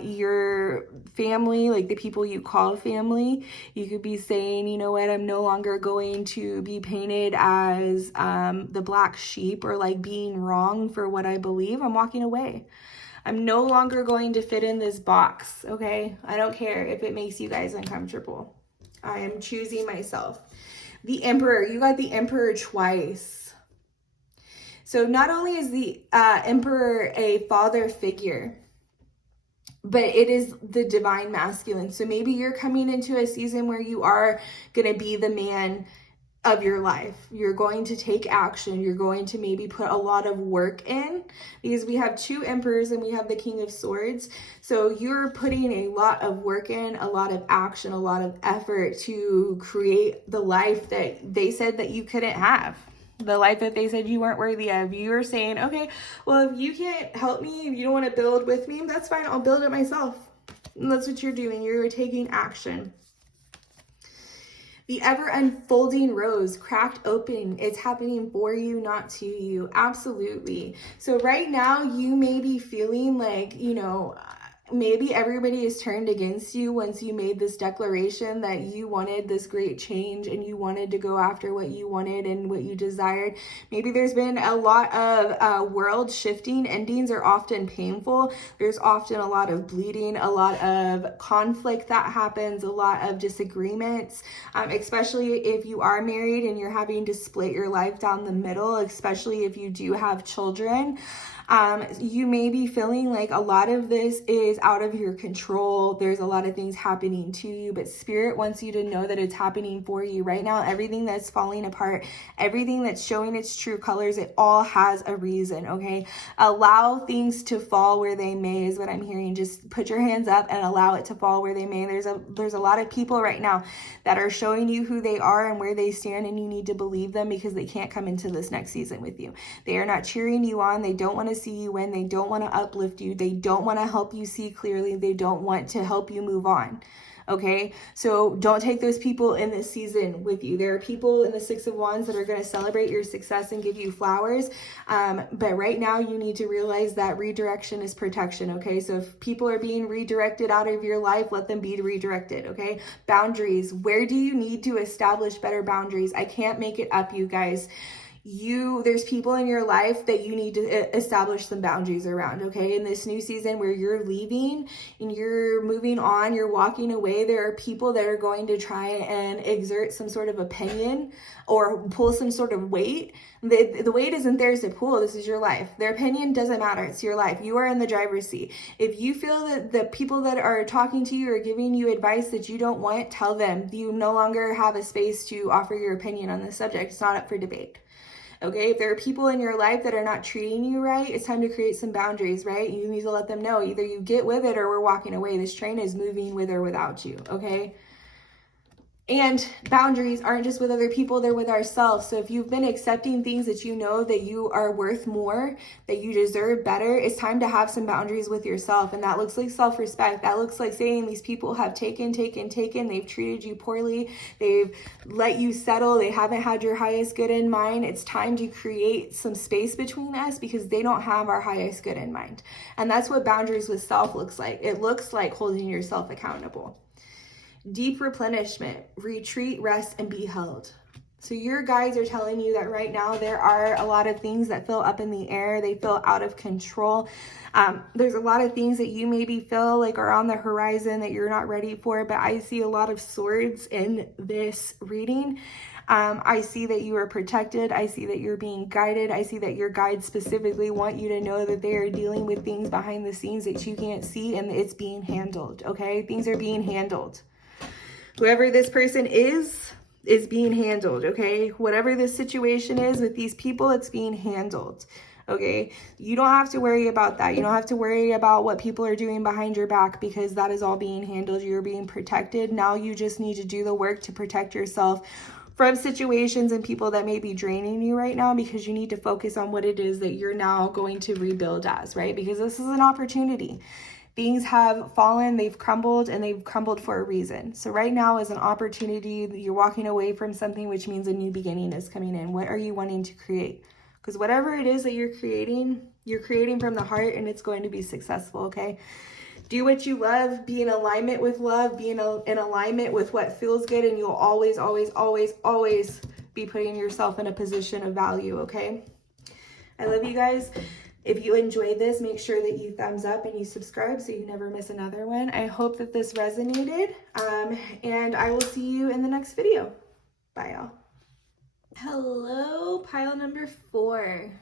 your family, like the people you call family. You could be saying, you know what, I'm no longer going to be painted as the black sheep or like being wrong for what I believe. I'm walking away. I'm no longer going to fit in this box, okay? I don't care if it makes you guys uncomfortable. I am choosing myself. The Emperor, you got the Emperor twice. So not only is the Emperor a father figure, but it is the divine masculine. So maybe you're coming into a season where you are going to be the man of your life. You're going to take action. You're going to maybe put a lot of work in, because we have two emperors and we have the King of Swords. So you're putting a lot of work in, a lot of action, a lot of effort to create the life that they said that you couldn't have. The life that they said you weren't worthy of. You're saying, okay, well, if you can't help me, if you don't want to build with me, that's fine. I'll build it myself. And that's what you're doing. You're taking action. The ever unfolding rose, cracked open. It's happening for you, not to you. Absolutely. So right now you may be feeling like, you know, maybe everybody is turned against you once you made this declaration that you wanted this great change and you wanted to go after what you wanted and what you desired. Maybe there's been a lot of world shifting. Endings are often painful. There's often a lot of bleeding, a lot of conflict that happens, a lot of disagreements, especially if you are married and you're having to split your life down the middle, especially if you do have children. You may be feeling like a lot of this is out of your control. There's a lot of things happening to you, but Spirit wants you to know that it's happening for you right now. Everything that's falling apart, everything that's showing its true colors, it all has a reason, okay? Allow things to fall where they may is what I'm hearing. Just put your hands up and allow it to fall where they may. There's a lot of people right now that are showing you who they are and where they stand, and you need to believe them because they can't come into this next season with you. They are not cheering you on. They don't want to see you win. They don't want to uplift you. They don't want to help you see clearly. They don't want to help you move on. Okay, so don't take those people in this season with you. There are people in the Six of Wands that are going to celebrate your success and give you flowers. But right now you need to realize that redirection is protection. Okay, so if people are being redirected out of your life, let them be redirected. Okay, boundaries. Where do you need to establish better boundaries? I can't make it up, you guys. There's people in your life that you need to establish some boundaries around, okay? In this new season where you're leaving and you're moving on, you're walking away, there are people that are going to try and exert some sort of opinion or pull some sort of weight. The weight isn't theirs to pull. This is your life. Their opinion doesn't matter. It's your life. You are in the driver's seat. If you feel that the people that are talking to you are giving you advice that you don't want, tell them. You no longer have a space to offer your opinion on this subject. It's not up for debate. Okay, if there are people in your life that are not treating you right, it's time to create some boundaries, right? You need to let them know. Either you get with it or we're walking away. This train is moving with or without you, okay? And boundaries aren't just with other people, they're with ourselves. So if you've been accepting things that you know that you are worth more, that you deserve better, it's time to have some boundaries with yourself. And that looks like self-respect. That looks like saying these people have taken. They've treated you poorly. They've let you settle. They haven't had your highest good in mind. It's time to create some space between us because they don't have our highest good in mind. And that's what boundaries with self looks like. It looks like holding yourself accountable. Deep replenishment, retreat, rest, and be held. So your guides are telling you that right now there are a lot of things that feel up in the air. They feel out of control. There's a lot of things that you maybe feel like are on the horizon that you're not ready for, but I see a lot of swords in this reading. I see that you are protected. I see that you're being guided. I see that your guides specifically want you to know that they are dealing with things behind the scenes that you can't see, and it's being handled, okay? Things are being handled. Whoever this person is being handled, okay? Whatever this situation is with these people, it's being handled, okay? You don't have to worry about that. You don't have to worry about what people are doing behind your back because that is all being handled. You're being protected. Now you just need to do the work to protect yourself from situations and people that may be draining you right now, because you need to focus on what it is that you're now going to rebuild as, right? Because this is an opportunity. Things have fallen, they've crumbled, and they've crumbled for a reason. So right now is an opportunity. You're walking away from something, which means a new beginning is coming in. What are you wanting to create? Because whatever it is that you're creating from the heart, and it's going to be successful, okay? Do what you love, be in alignment with love, be in alignment with what feels good, and you'll always, always, always, always be putting yourself in a position of value, okay? I love you guys. If you enjoyed this, make sure that you thumbs up and you subscribe so you never miss another one. I hope that this resonated, and I will see you in the next video. Bye, y'all. Hello, pile number 4.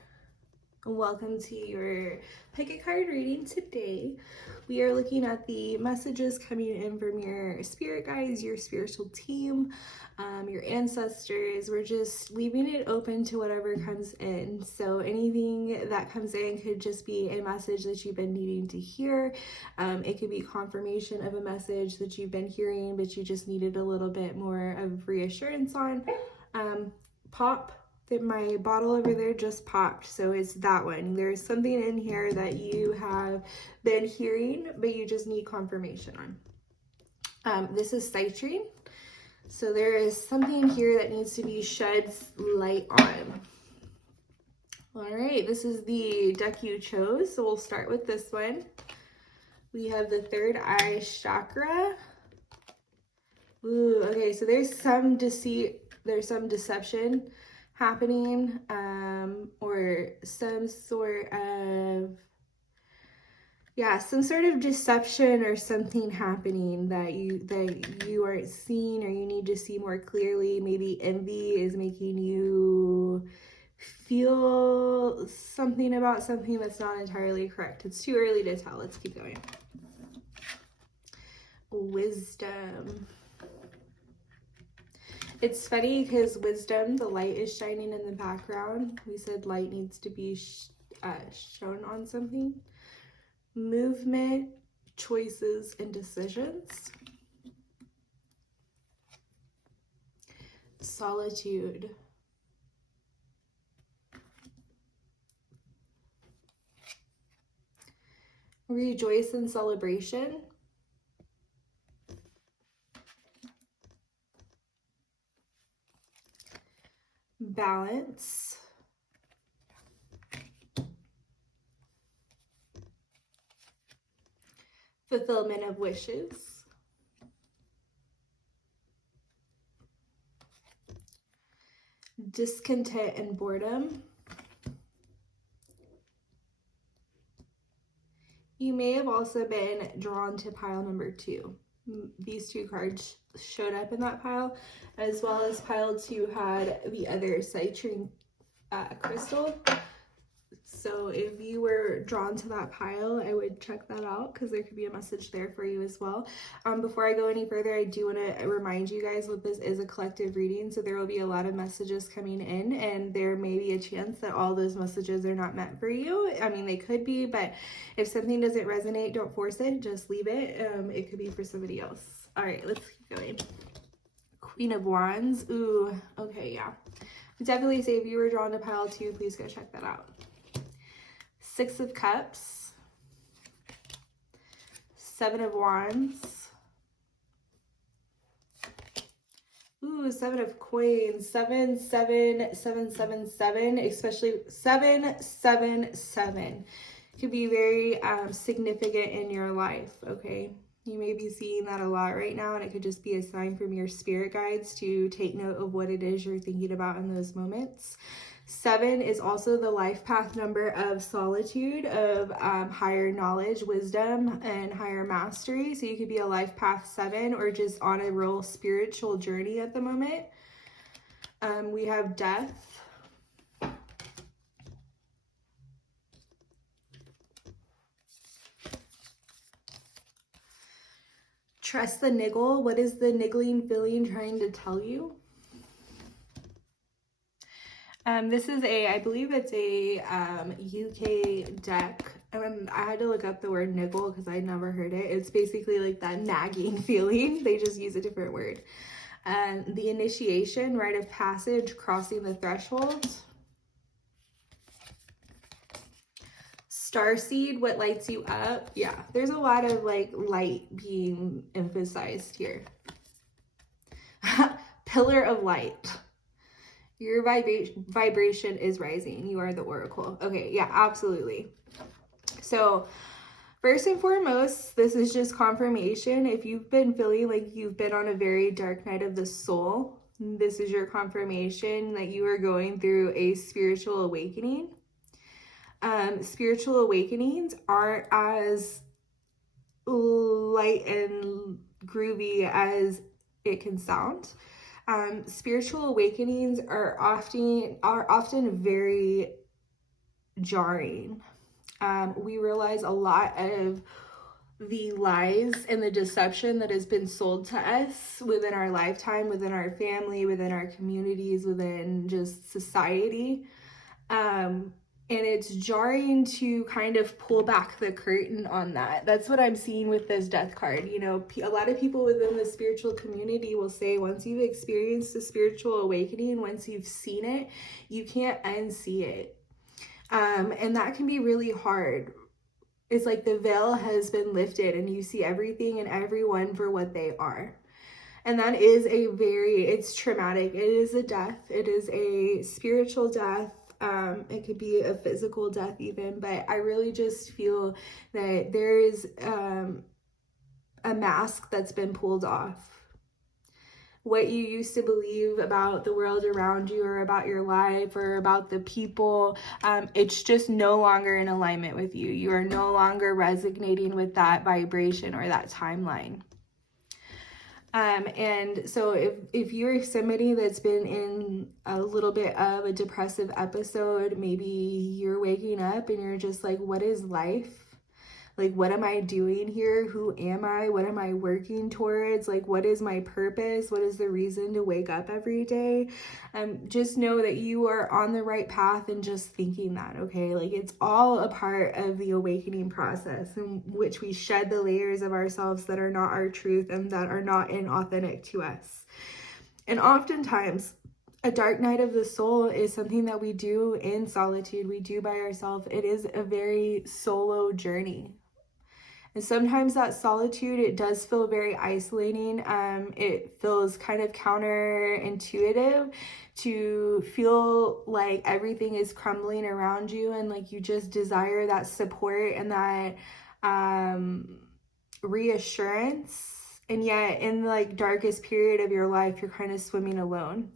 Welcome to your pick a card reading today. We are looking at the messages coming in from your spirit guides, your spiritual team, your ancestors. We're just leaving it open to whatever comes in. So anything that comes in could just be a message that you've been needing to hear. It could be confirmation of a message that you've been hearing, but you just needed a little bit more of reassurance on. Pop. My bottle over there just popped, so it's that one. There's something in here that you have been hearing, but you just need confirmation on. This is citrine, so there is something here that needs to be shed light on. All right, this is the deck you chose, so we'll start with this one. We have the third eye chakra. Ooh, okay, so there's some deceit, there's some deception happening, or some sort of, some sort of deception or something happening that you aren't seeing, or you need to see more clearly. Maybe envy is making you feel something about something that's not entirely correct. It's too early to tell. Let's keep going. Wisdom. It's funny because wisdom, the light is shining in the background. We said light needs to be shown on something. Movement, choices, and decisions. Solitude. Rejoice in celebration. Balance. Fulfillment of wishes. Discontent and boredom. You may have also been drawn to pile number 2. These 2 cards showed up in that pile, as well as pile 2 had the other citrine crystal. So if you were drawn to that pile, I would check that out because there could be a message there for you as well. Before I go any further, I do want to remind you guys that this is a collective reading, so there will be a lot of messages coming in, and there may be a chance that all those messages are not meant for you. I mean, they could be, but if something doesn't resonate, don't force it, just leave it. It could be for somebody else. All right, let's keep going. Queen of Wands. Ooh, okay, yeah. Definitely say if you were drawn to pile 2, please go check that out. 6 of Cups, 7 of Wands, ooh, 7 of Coins, 7, 7, 7, 7, 7, especially 7, 7, 7. Could be very significant in your life, okay? You may be seeing that a lot right now, and it could just be a sign from your spirit guides to take note of what it is you're thinking about in those moments. 7 is also the life path number of solitude, of higher knowledge, wisdom, and higher mastery. So you could be a life path 7 or just on a real spiritual journey at the moment. We have death. Trust the niggle. What is the niggling feeling trying to tell you? This is I believe it's a UK deck. I had to look up the word niggle because I'd never heard it. It's basically like that nagging feeling. They just use a different word. The initiation, rite of passage, crossing the threshold. Starseed, what lights you up? Yeah, there's a lot of like light being emphasized here. Pillar of light. Your vibration is rising. You are the oracle. Okay, yeah, absolutely. So first and foremost, this is just confirmation. If you've been feeling like you've been on a very dark night of the soul, this is your confirmation that you are going through a spiritual awakening. Spiritual awakenings aren't as light and groovy as it can sound. Spiritual awakenings are often very jarring. We realize a lot of the lies and the deception that has been sold to us within our lifetime, within our family, within our communities, within just society. And it's jarring to kind of pull back the curtain on that. That's what I'm seeing with this death card. You know, a lot of people within the spiritual community will say once you've experienced a spiritual awakening, once you've seen it, you can't unsee it. And that can be really hard. It's like the veil has been lifted and you see everything and everyone for what they are. And that is it's traumatic. It is a death. It is a spiritual death. It could be a physical death even, but I really just feel that there is a mask that's been pulled off. What you used to believe about the world around you or about your life or about the people, it's just no longer in alignment with you. You are no longer resonating with that vibration or that timeline. And so if you're somebody that's been in a little bit of a depressive episode, maybe you're waking up and you're just like, what is life? Like, what am I doing here? Who am I? What am I working towards? Like, what is my purpose? What is the reason to wake up every day? Just know that you are on the right path and just thinking that, okay? Like, it's all a part of the awakening process in which we shed the layers of ourselves that are not our truth and that are not inauthentic to us. And oftentimes, a dark night of the soul is something that we do in solitude. We do by ourselves. It is a very solo journey. And sometimes that solitude, it does feel very isolating. It feels kind of counterintuitive to feel like everything is crumbling around you and like you just desire that support and that reassurance. And yet in the like darkest period of your life, you're kind of swimming alone.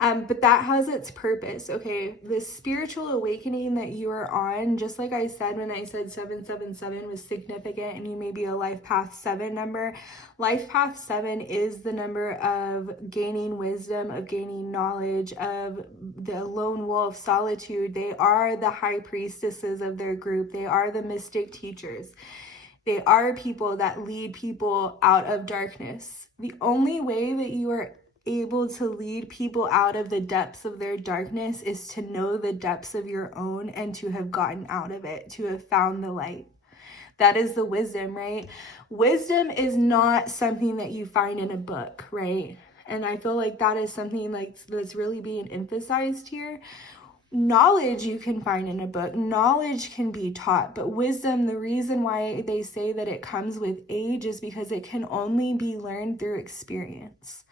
But that has its purpose, okay? The spiritual awakening that you are on, just like I said when I said 777 was significant and you may be a life path 7 number, life path 7 is the number of gaining wisdom, of gaining knowledge, of the lone wolf, solitude. They are the high priestesses of their group. They are the mystic teachers. They are people that lead people out of darkness. The only way that you are able to lead people out of the depths of their darkness is to know the depths of your own and to have gotten out of it, to have found the light. That is the wisdom, right? Wisdom is not something that you find in a book, right? And I feel like that is something like that's really being emphasized here. Knowledge you can find in a book. Knowledge can be taught, but wisdom, the reason why they say that it comes with age is because it can only be learned through experience.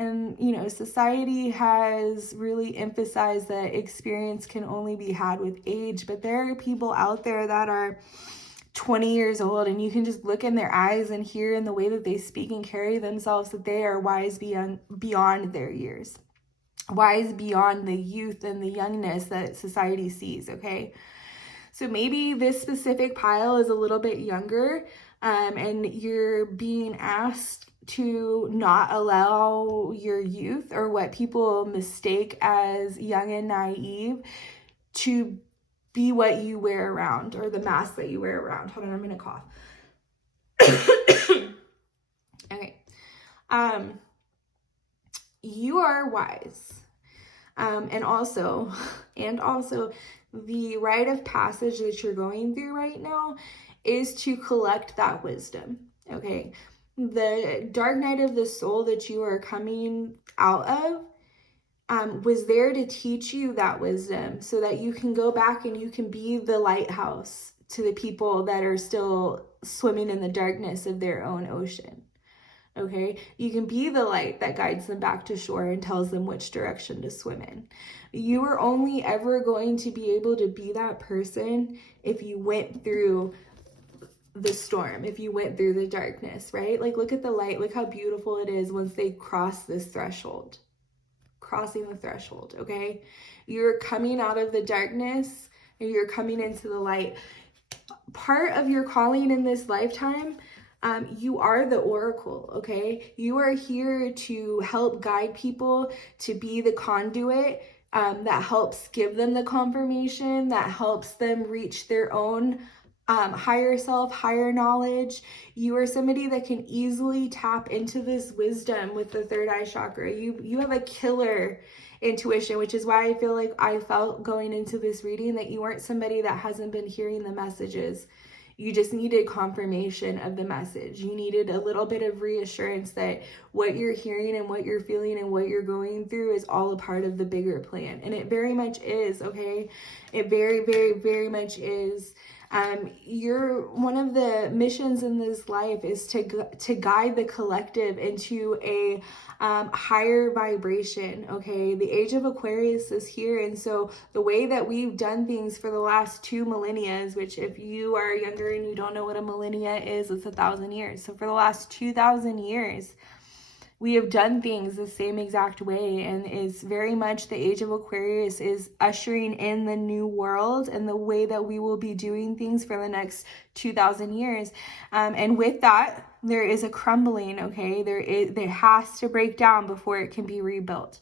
And, you know, society has really emphasized that experience can only be had with age, but there are people out there that are 20 years old and you can just look in their eyes and hear in the way that they speak and carry themselves that they are wise beyond their years, wise beyond the youth and the youngness that society sees, okay? So maybe this specific pile is a little bit younger, and you're being asked to not allow your youth or what people mistake as young and naive to be what you wear around or the mask that you wear around. Hold on, I'm gonna cough. Okay. You are wise. And also the rite of passage that you're going through right now is to collect that wisdom, okay? The dark night of the soul that you are coming out of, was there to teach you that wisdom so that you can go back and you can be the lighthouse to the people that are still swimming in the darkness of their own ocean. Okay, you can be the light that guides them back to shore and tells them which direction to swim in. You are only ever going to be able to be that person if you went through the storm, if you went through the darkness, right? Like, look at the light, look how beautiful it is once they cross this threshold, crossing the threshold. Okay, you're coming out of the darkness and you're coming into the light. Part of your calling in this lifetime, you are the oracle, okay? You are here to help guide people, to be the conduit that helps give them the confirmation, that helps them reach their own higher self, higher knowledge. You are somebody that can easily tap into this wisdom with the third eye chakra. You have a killer intuition, which is why I feel like I felt going into this reading that you weren't somebody that hasn't been hearing the messages. You just needed confirmation of the message. You needed a little bit of reassurance that what you're hearing and what you're feeling and what you're going through is all a part of the bigger plan. And it very much is, okay? It very, very, very much is. One of the missions in this life is to guide the collective into a higher vibration. Okay, the age of Aquarius is here, and so the way that we've done things for the last 2 millennia, which if you are younger and you don't know what a millennia is, it's 1,000 years. So for the last 2,000 years, we have done things the same exact way, and it's very much the age of Aquarius is ushering in the new world and the way that we will be doing things for the next 2,000 years. And with that, there is a crumbling, okay? There has to break down before it can be rebuilt.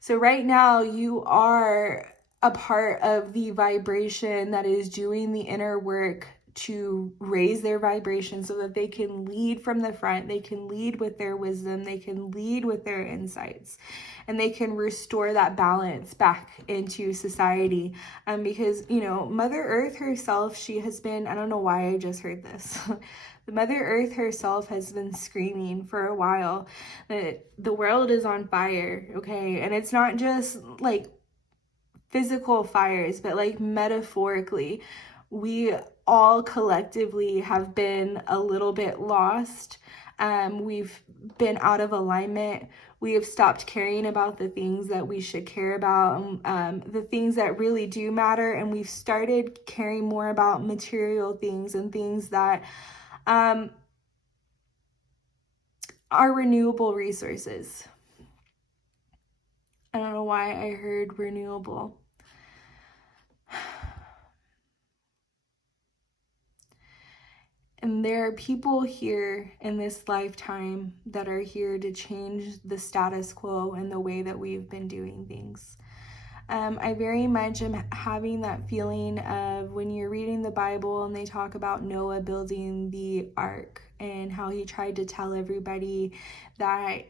So right now, you are a part of the vibration that is doing the inner work to raise their vibration so that they can lead from the front, they can lead with their wisdom, they can lead with their insights, and they can restore that balance back into society. Because, you know, Mother Earth herself, she has been, I don't know why I just heard this. The Mother Earth herself has been screaming for a while that the world is on fire, okay? And it's not just like physical fires, but like metaphorically. We all collectively have been a little bit lost. We've been out of alignment. We have stopped caring about the things that we should care about, the things that really do matter. And we've started caring more about material things and things that are renewable resources. I don't know why I heard renewable. And there are people here in this lifetime that are here to change the status quo and the way that we've been doing things. I very much am having that feeling of when you're reading the Bible and they talk about Noah building the ark and how he tried to tell everybody that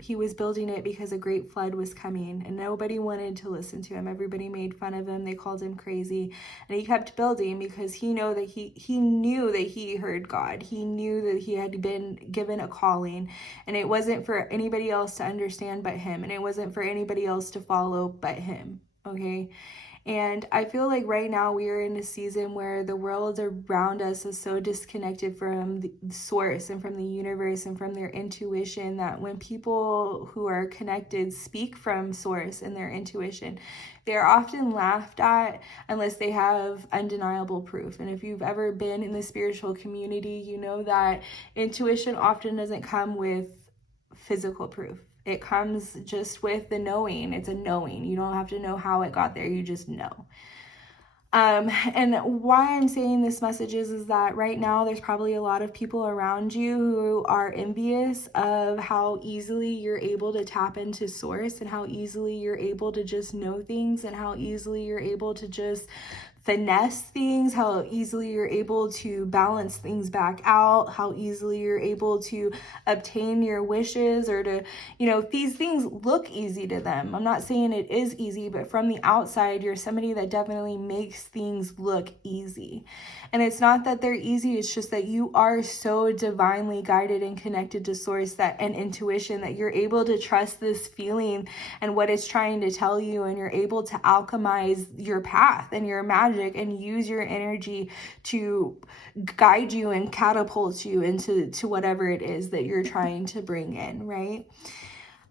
he was building it because a great flood was coming, and nobody wanted to listen to him. Everybody made fun of him. They called him crazy, and he kept building because he knew that he heard God. He knew that he had been given a calling, and it wasn't for anybody else to understand but him, and it wasn't for anybody else to follow but him. Okay. And I feel like right now we are in a season where the world around us is so disconnected from the source and from the universe and from their intuition that when people who are connected speak from source and their intuition, they're often laughed at unless they have undeniable proof. And if you've ever been in the spiritual community, you know that intuition often doesn't come with physical proof. It comes just with the knowing. It's a knowing. You don't have to know how it got there. You just know. And why I'm saying this message is that right now there's probably a lot of people around you who are envious of how easily you're able to tap into source and how easily you're able to just know things and how easily you're able to just finesse things, how easily you're able to balance things back out, how easily you're able to obtain your wishes, or to, you know, these things look easy to them. I'm not saying it is easy, but from the outside, you're somebody that definitely makes things look easy. And it's not that they're easy, it's just that you are so divinely guided and connected to source that and intuition that you're able to trust this feeling and what it's trying to tell you, and you're able to alchemize your path and your magic and use your energy to guide you and catapult you into whatever it is that you're trying to bring in, right?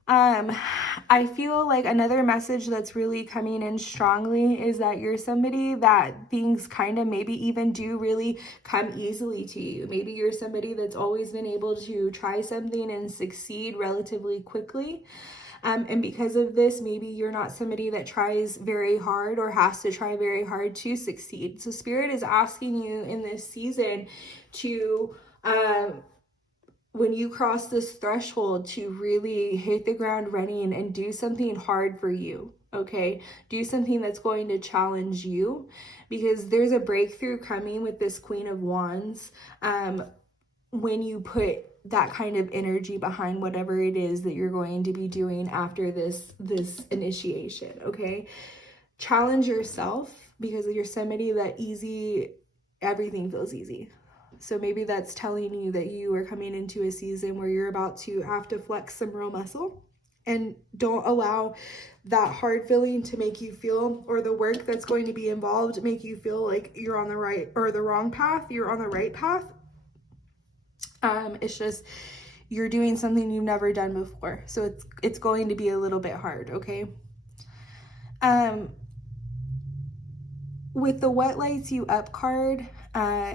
I feel like another message that's really coming in strongly is that you're somebody that things kind of maybe even do really come easily to you. Maybe you're somebody that's always been able to try something and succeed relatively quickly. And because of this, maybe you're not somebody that tries very hard or has to try very hard to succeed. So Spirit is asking you in this season to, when you cross this threshold, to really hit the ground running and do something hard for you, okay? Do something that's going to challenge you, because there's a breakthrough coming with this Queen of Wands when you put that kind of energy behind whatever it is that you're going to be doing after this initiation, okay? Challenge yourself, because you're somebody that everything feels easy. So maybe that's telling you that you are coming into a season where you're about to have to flex some real muscle, and don't allow that hard feeling to make you feel, or the work that's going to be involved, make you feel like you're on the right or the wrong path. You're on the right path. It's just you're doing something you've never done before, so it's going to be a little bit hard, okay? With the What Lights You Up card,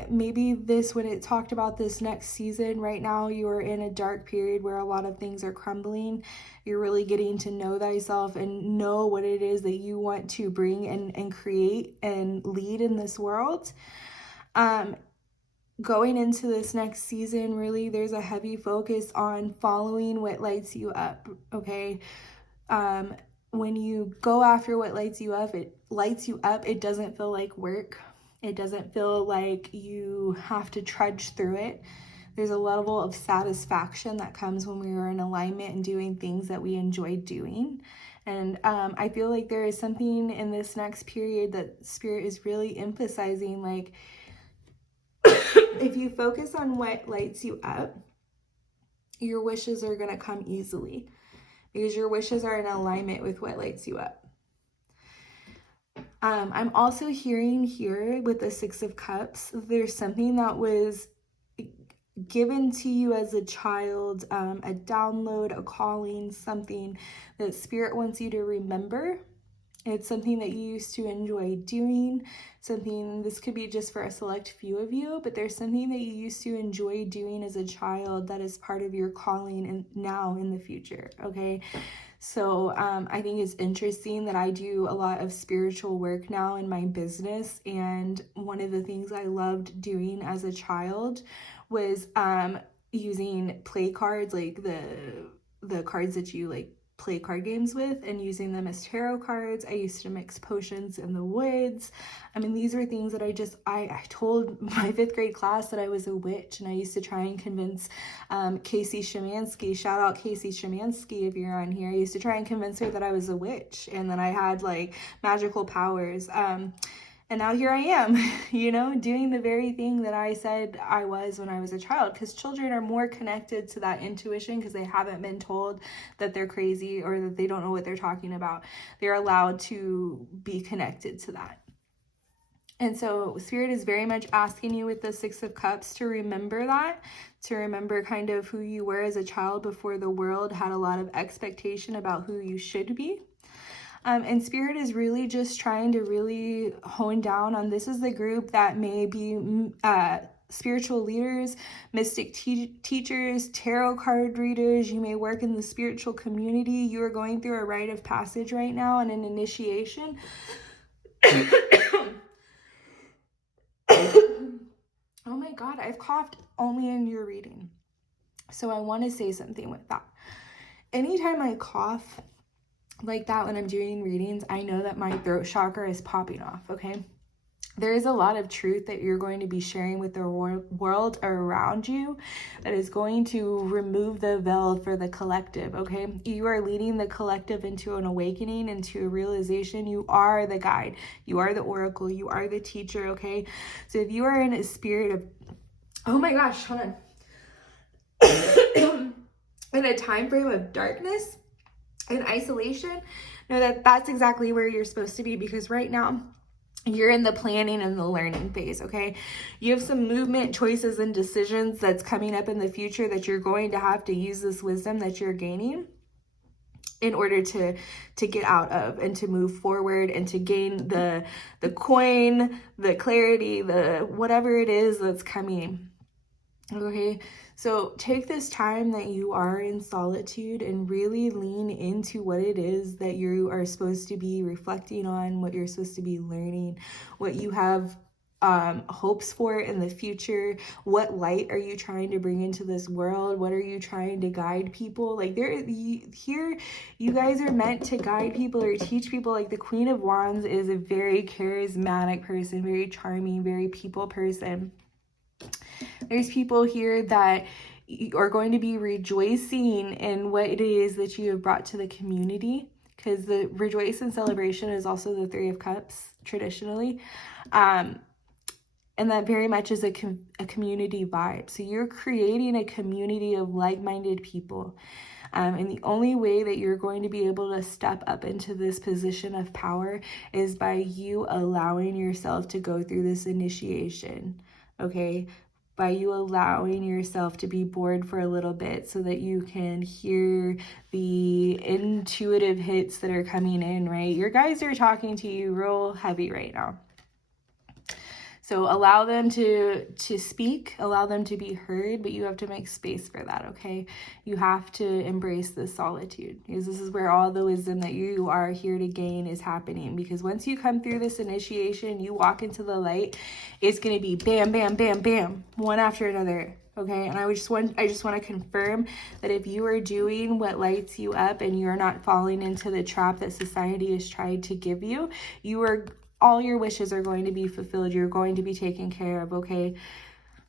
maybe this, when it talked about this next season, right now you're in a dark period where a lot of things are crumbling. You're really getting to know thyself and know what it is that you want to bring and create and lead in this world. Going into this next season, really, there's a heavy focus on following what lights you up, okay? When you go after what lights you up, it doesn't feel like work. It doesn't feel like you have to trudge through it. There's a level of satisfaction that comes when we are in alignment and doing things that we enjoy doing. And I feel like there is something in this next period that Spirit is really emphasizing, like, if you focus on what lights you up, your wishes are going to come easily, because your wishes are in alignment with what lights you up. I'm also hearing here with the Six of Cups, there's something that was given to you as a child, a download, a calling, something that Spirit wants you to remember. It's something that you used to enjoy doing, this could be just for a select few of you, but there's something that you used to enjoy doing as a child that is part of your calling and now in the future, okay? So I think it's interesting that I do a lot of spiritual work now in my business, and one of the things I loved doing as a child was using play cards, like the cards that you like play card games with, and using them as tarot cards. I used to mix potions in the woods. I mean, these were things that I told my 5th grade class that I was a witch, and I used to try and convince Casey Shemansky, shout out Casey Shemansky if you're on here, I used to try and convince her that I was a witch and that I had like magical powers. And now here I am, you know, doing the very thing that I said I was when I was a child, because children are more connected to that intuition because they haven't been told that they're crazy or that they don't know what they're talking about. They're allowed to be connected to that. And so Spirit is very much asking you with the Six of Cups to remember that, to remember kind of who you were as a child before the world had a lot of expectation about who you should be. And Spirit is really just trying to really hone down on, this is the group that may be spiritual leaders, mystic teachers, tarot card readers. You may work in the spiritual community. You are going through a rite of passage right now and an initiation. Oh my God, I've coughed only in your reading. So I want to say something with that. Anytime I cough like that when I'm doing readings, I know that my throat chakra is popping off, okay? There is a lot of truth that you're going to be sharing with the world around you that is going to remove the veil for the collective, okay? You are leading the collective into an awakening, into a realization. You are the guide. You are the oracle. You are the teacher, okay? So if you are in a spirit of, oh my gosh, hold on. In a time frame of darkness and isolation, know that that's exactly where you're supposed to be, because right now, you're in the planning and the learning phase, okay? You have some movement, choices, and decisions that's coming up in the future that you're going to have to use this wisdom that you're gaining in order to get out of and to move forward and to gain the coin, the clarity, the whatever it is that's coming. Okay, so take this time that you are in solitude and really lean into what it is that you are supposed to be reflecting on, what you're supposed to be learning, what you have hopes for in the future. What light are you trying to bring into this world? What are you trying to guide people? Like here, you guys are meant to guide people or teach people. Like the Queen of Wands is a very charismatic person, very charming, very people person. There's people here that are going to be rejoicing in what it is that you have brought to the community, because the rejoice and celebration is also the Three of Cups traditionally. And that very much is a community vibe. So you're creating a community of like-minded people. And the only way that you're going to be able to step up into this position of power is by you allowing yourself to go through this initiation, okay? By you allowing yourself to be bored for a little bit so that you can hear the intuitive hits that are coming in, right? Your guides are talking to you real heavy right now. So allow them to speak, allow them to be heard, but you have to make space for that, okay? You have to embrace this solitude, because this is where all the wisdom that you are here to gain is happening. Because once you come through this initiation, you walk into the light, it's going to be bam, bam, bam, bam, one after another. Okay, and I just want to confirm that if you are doing what lights you up and you're not falling into the trap that society has tried to give you, all your wishes are going to be fulfilled. You're going to be taken care of, okay?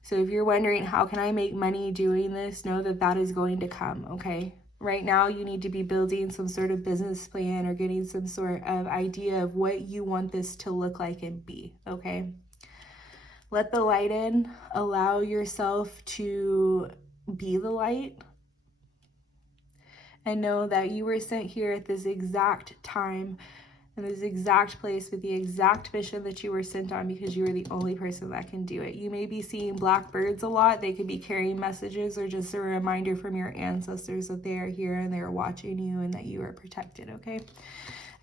So if you're wondering, how can I make money doing this? Know that that is going to come, okay? Right now, you need to be building some sort of business plan or getting some sort of idea of what you want this to look like and be, okay? Let the light in. Allow yourself to be the light. And know that you were sent here at this exact time, in this exact place, with the exact mission that you were sent on, because you are the only person that can do it. You may be seeing black birds a lot. They could be carrying messages or just a reminder from your ancestors that they are here and they are watching you and that you are protected, okay?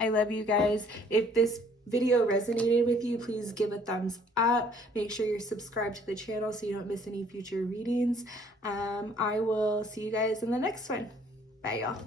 I love you guys. If this video resonated with you, please give a thumbs up. Make sure you're subscribed to the channel so you don't miss any future readings. I will see you guys in the next one. Bye, y'all.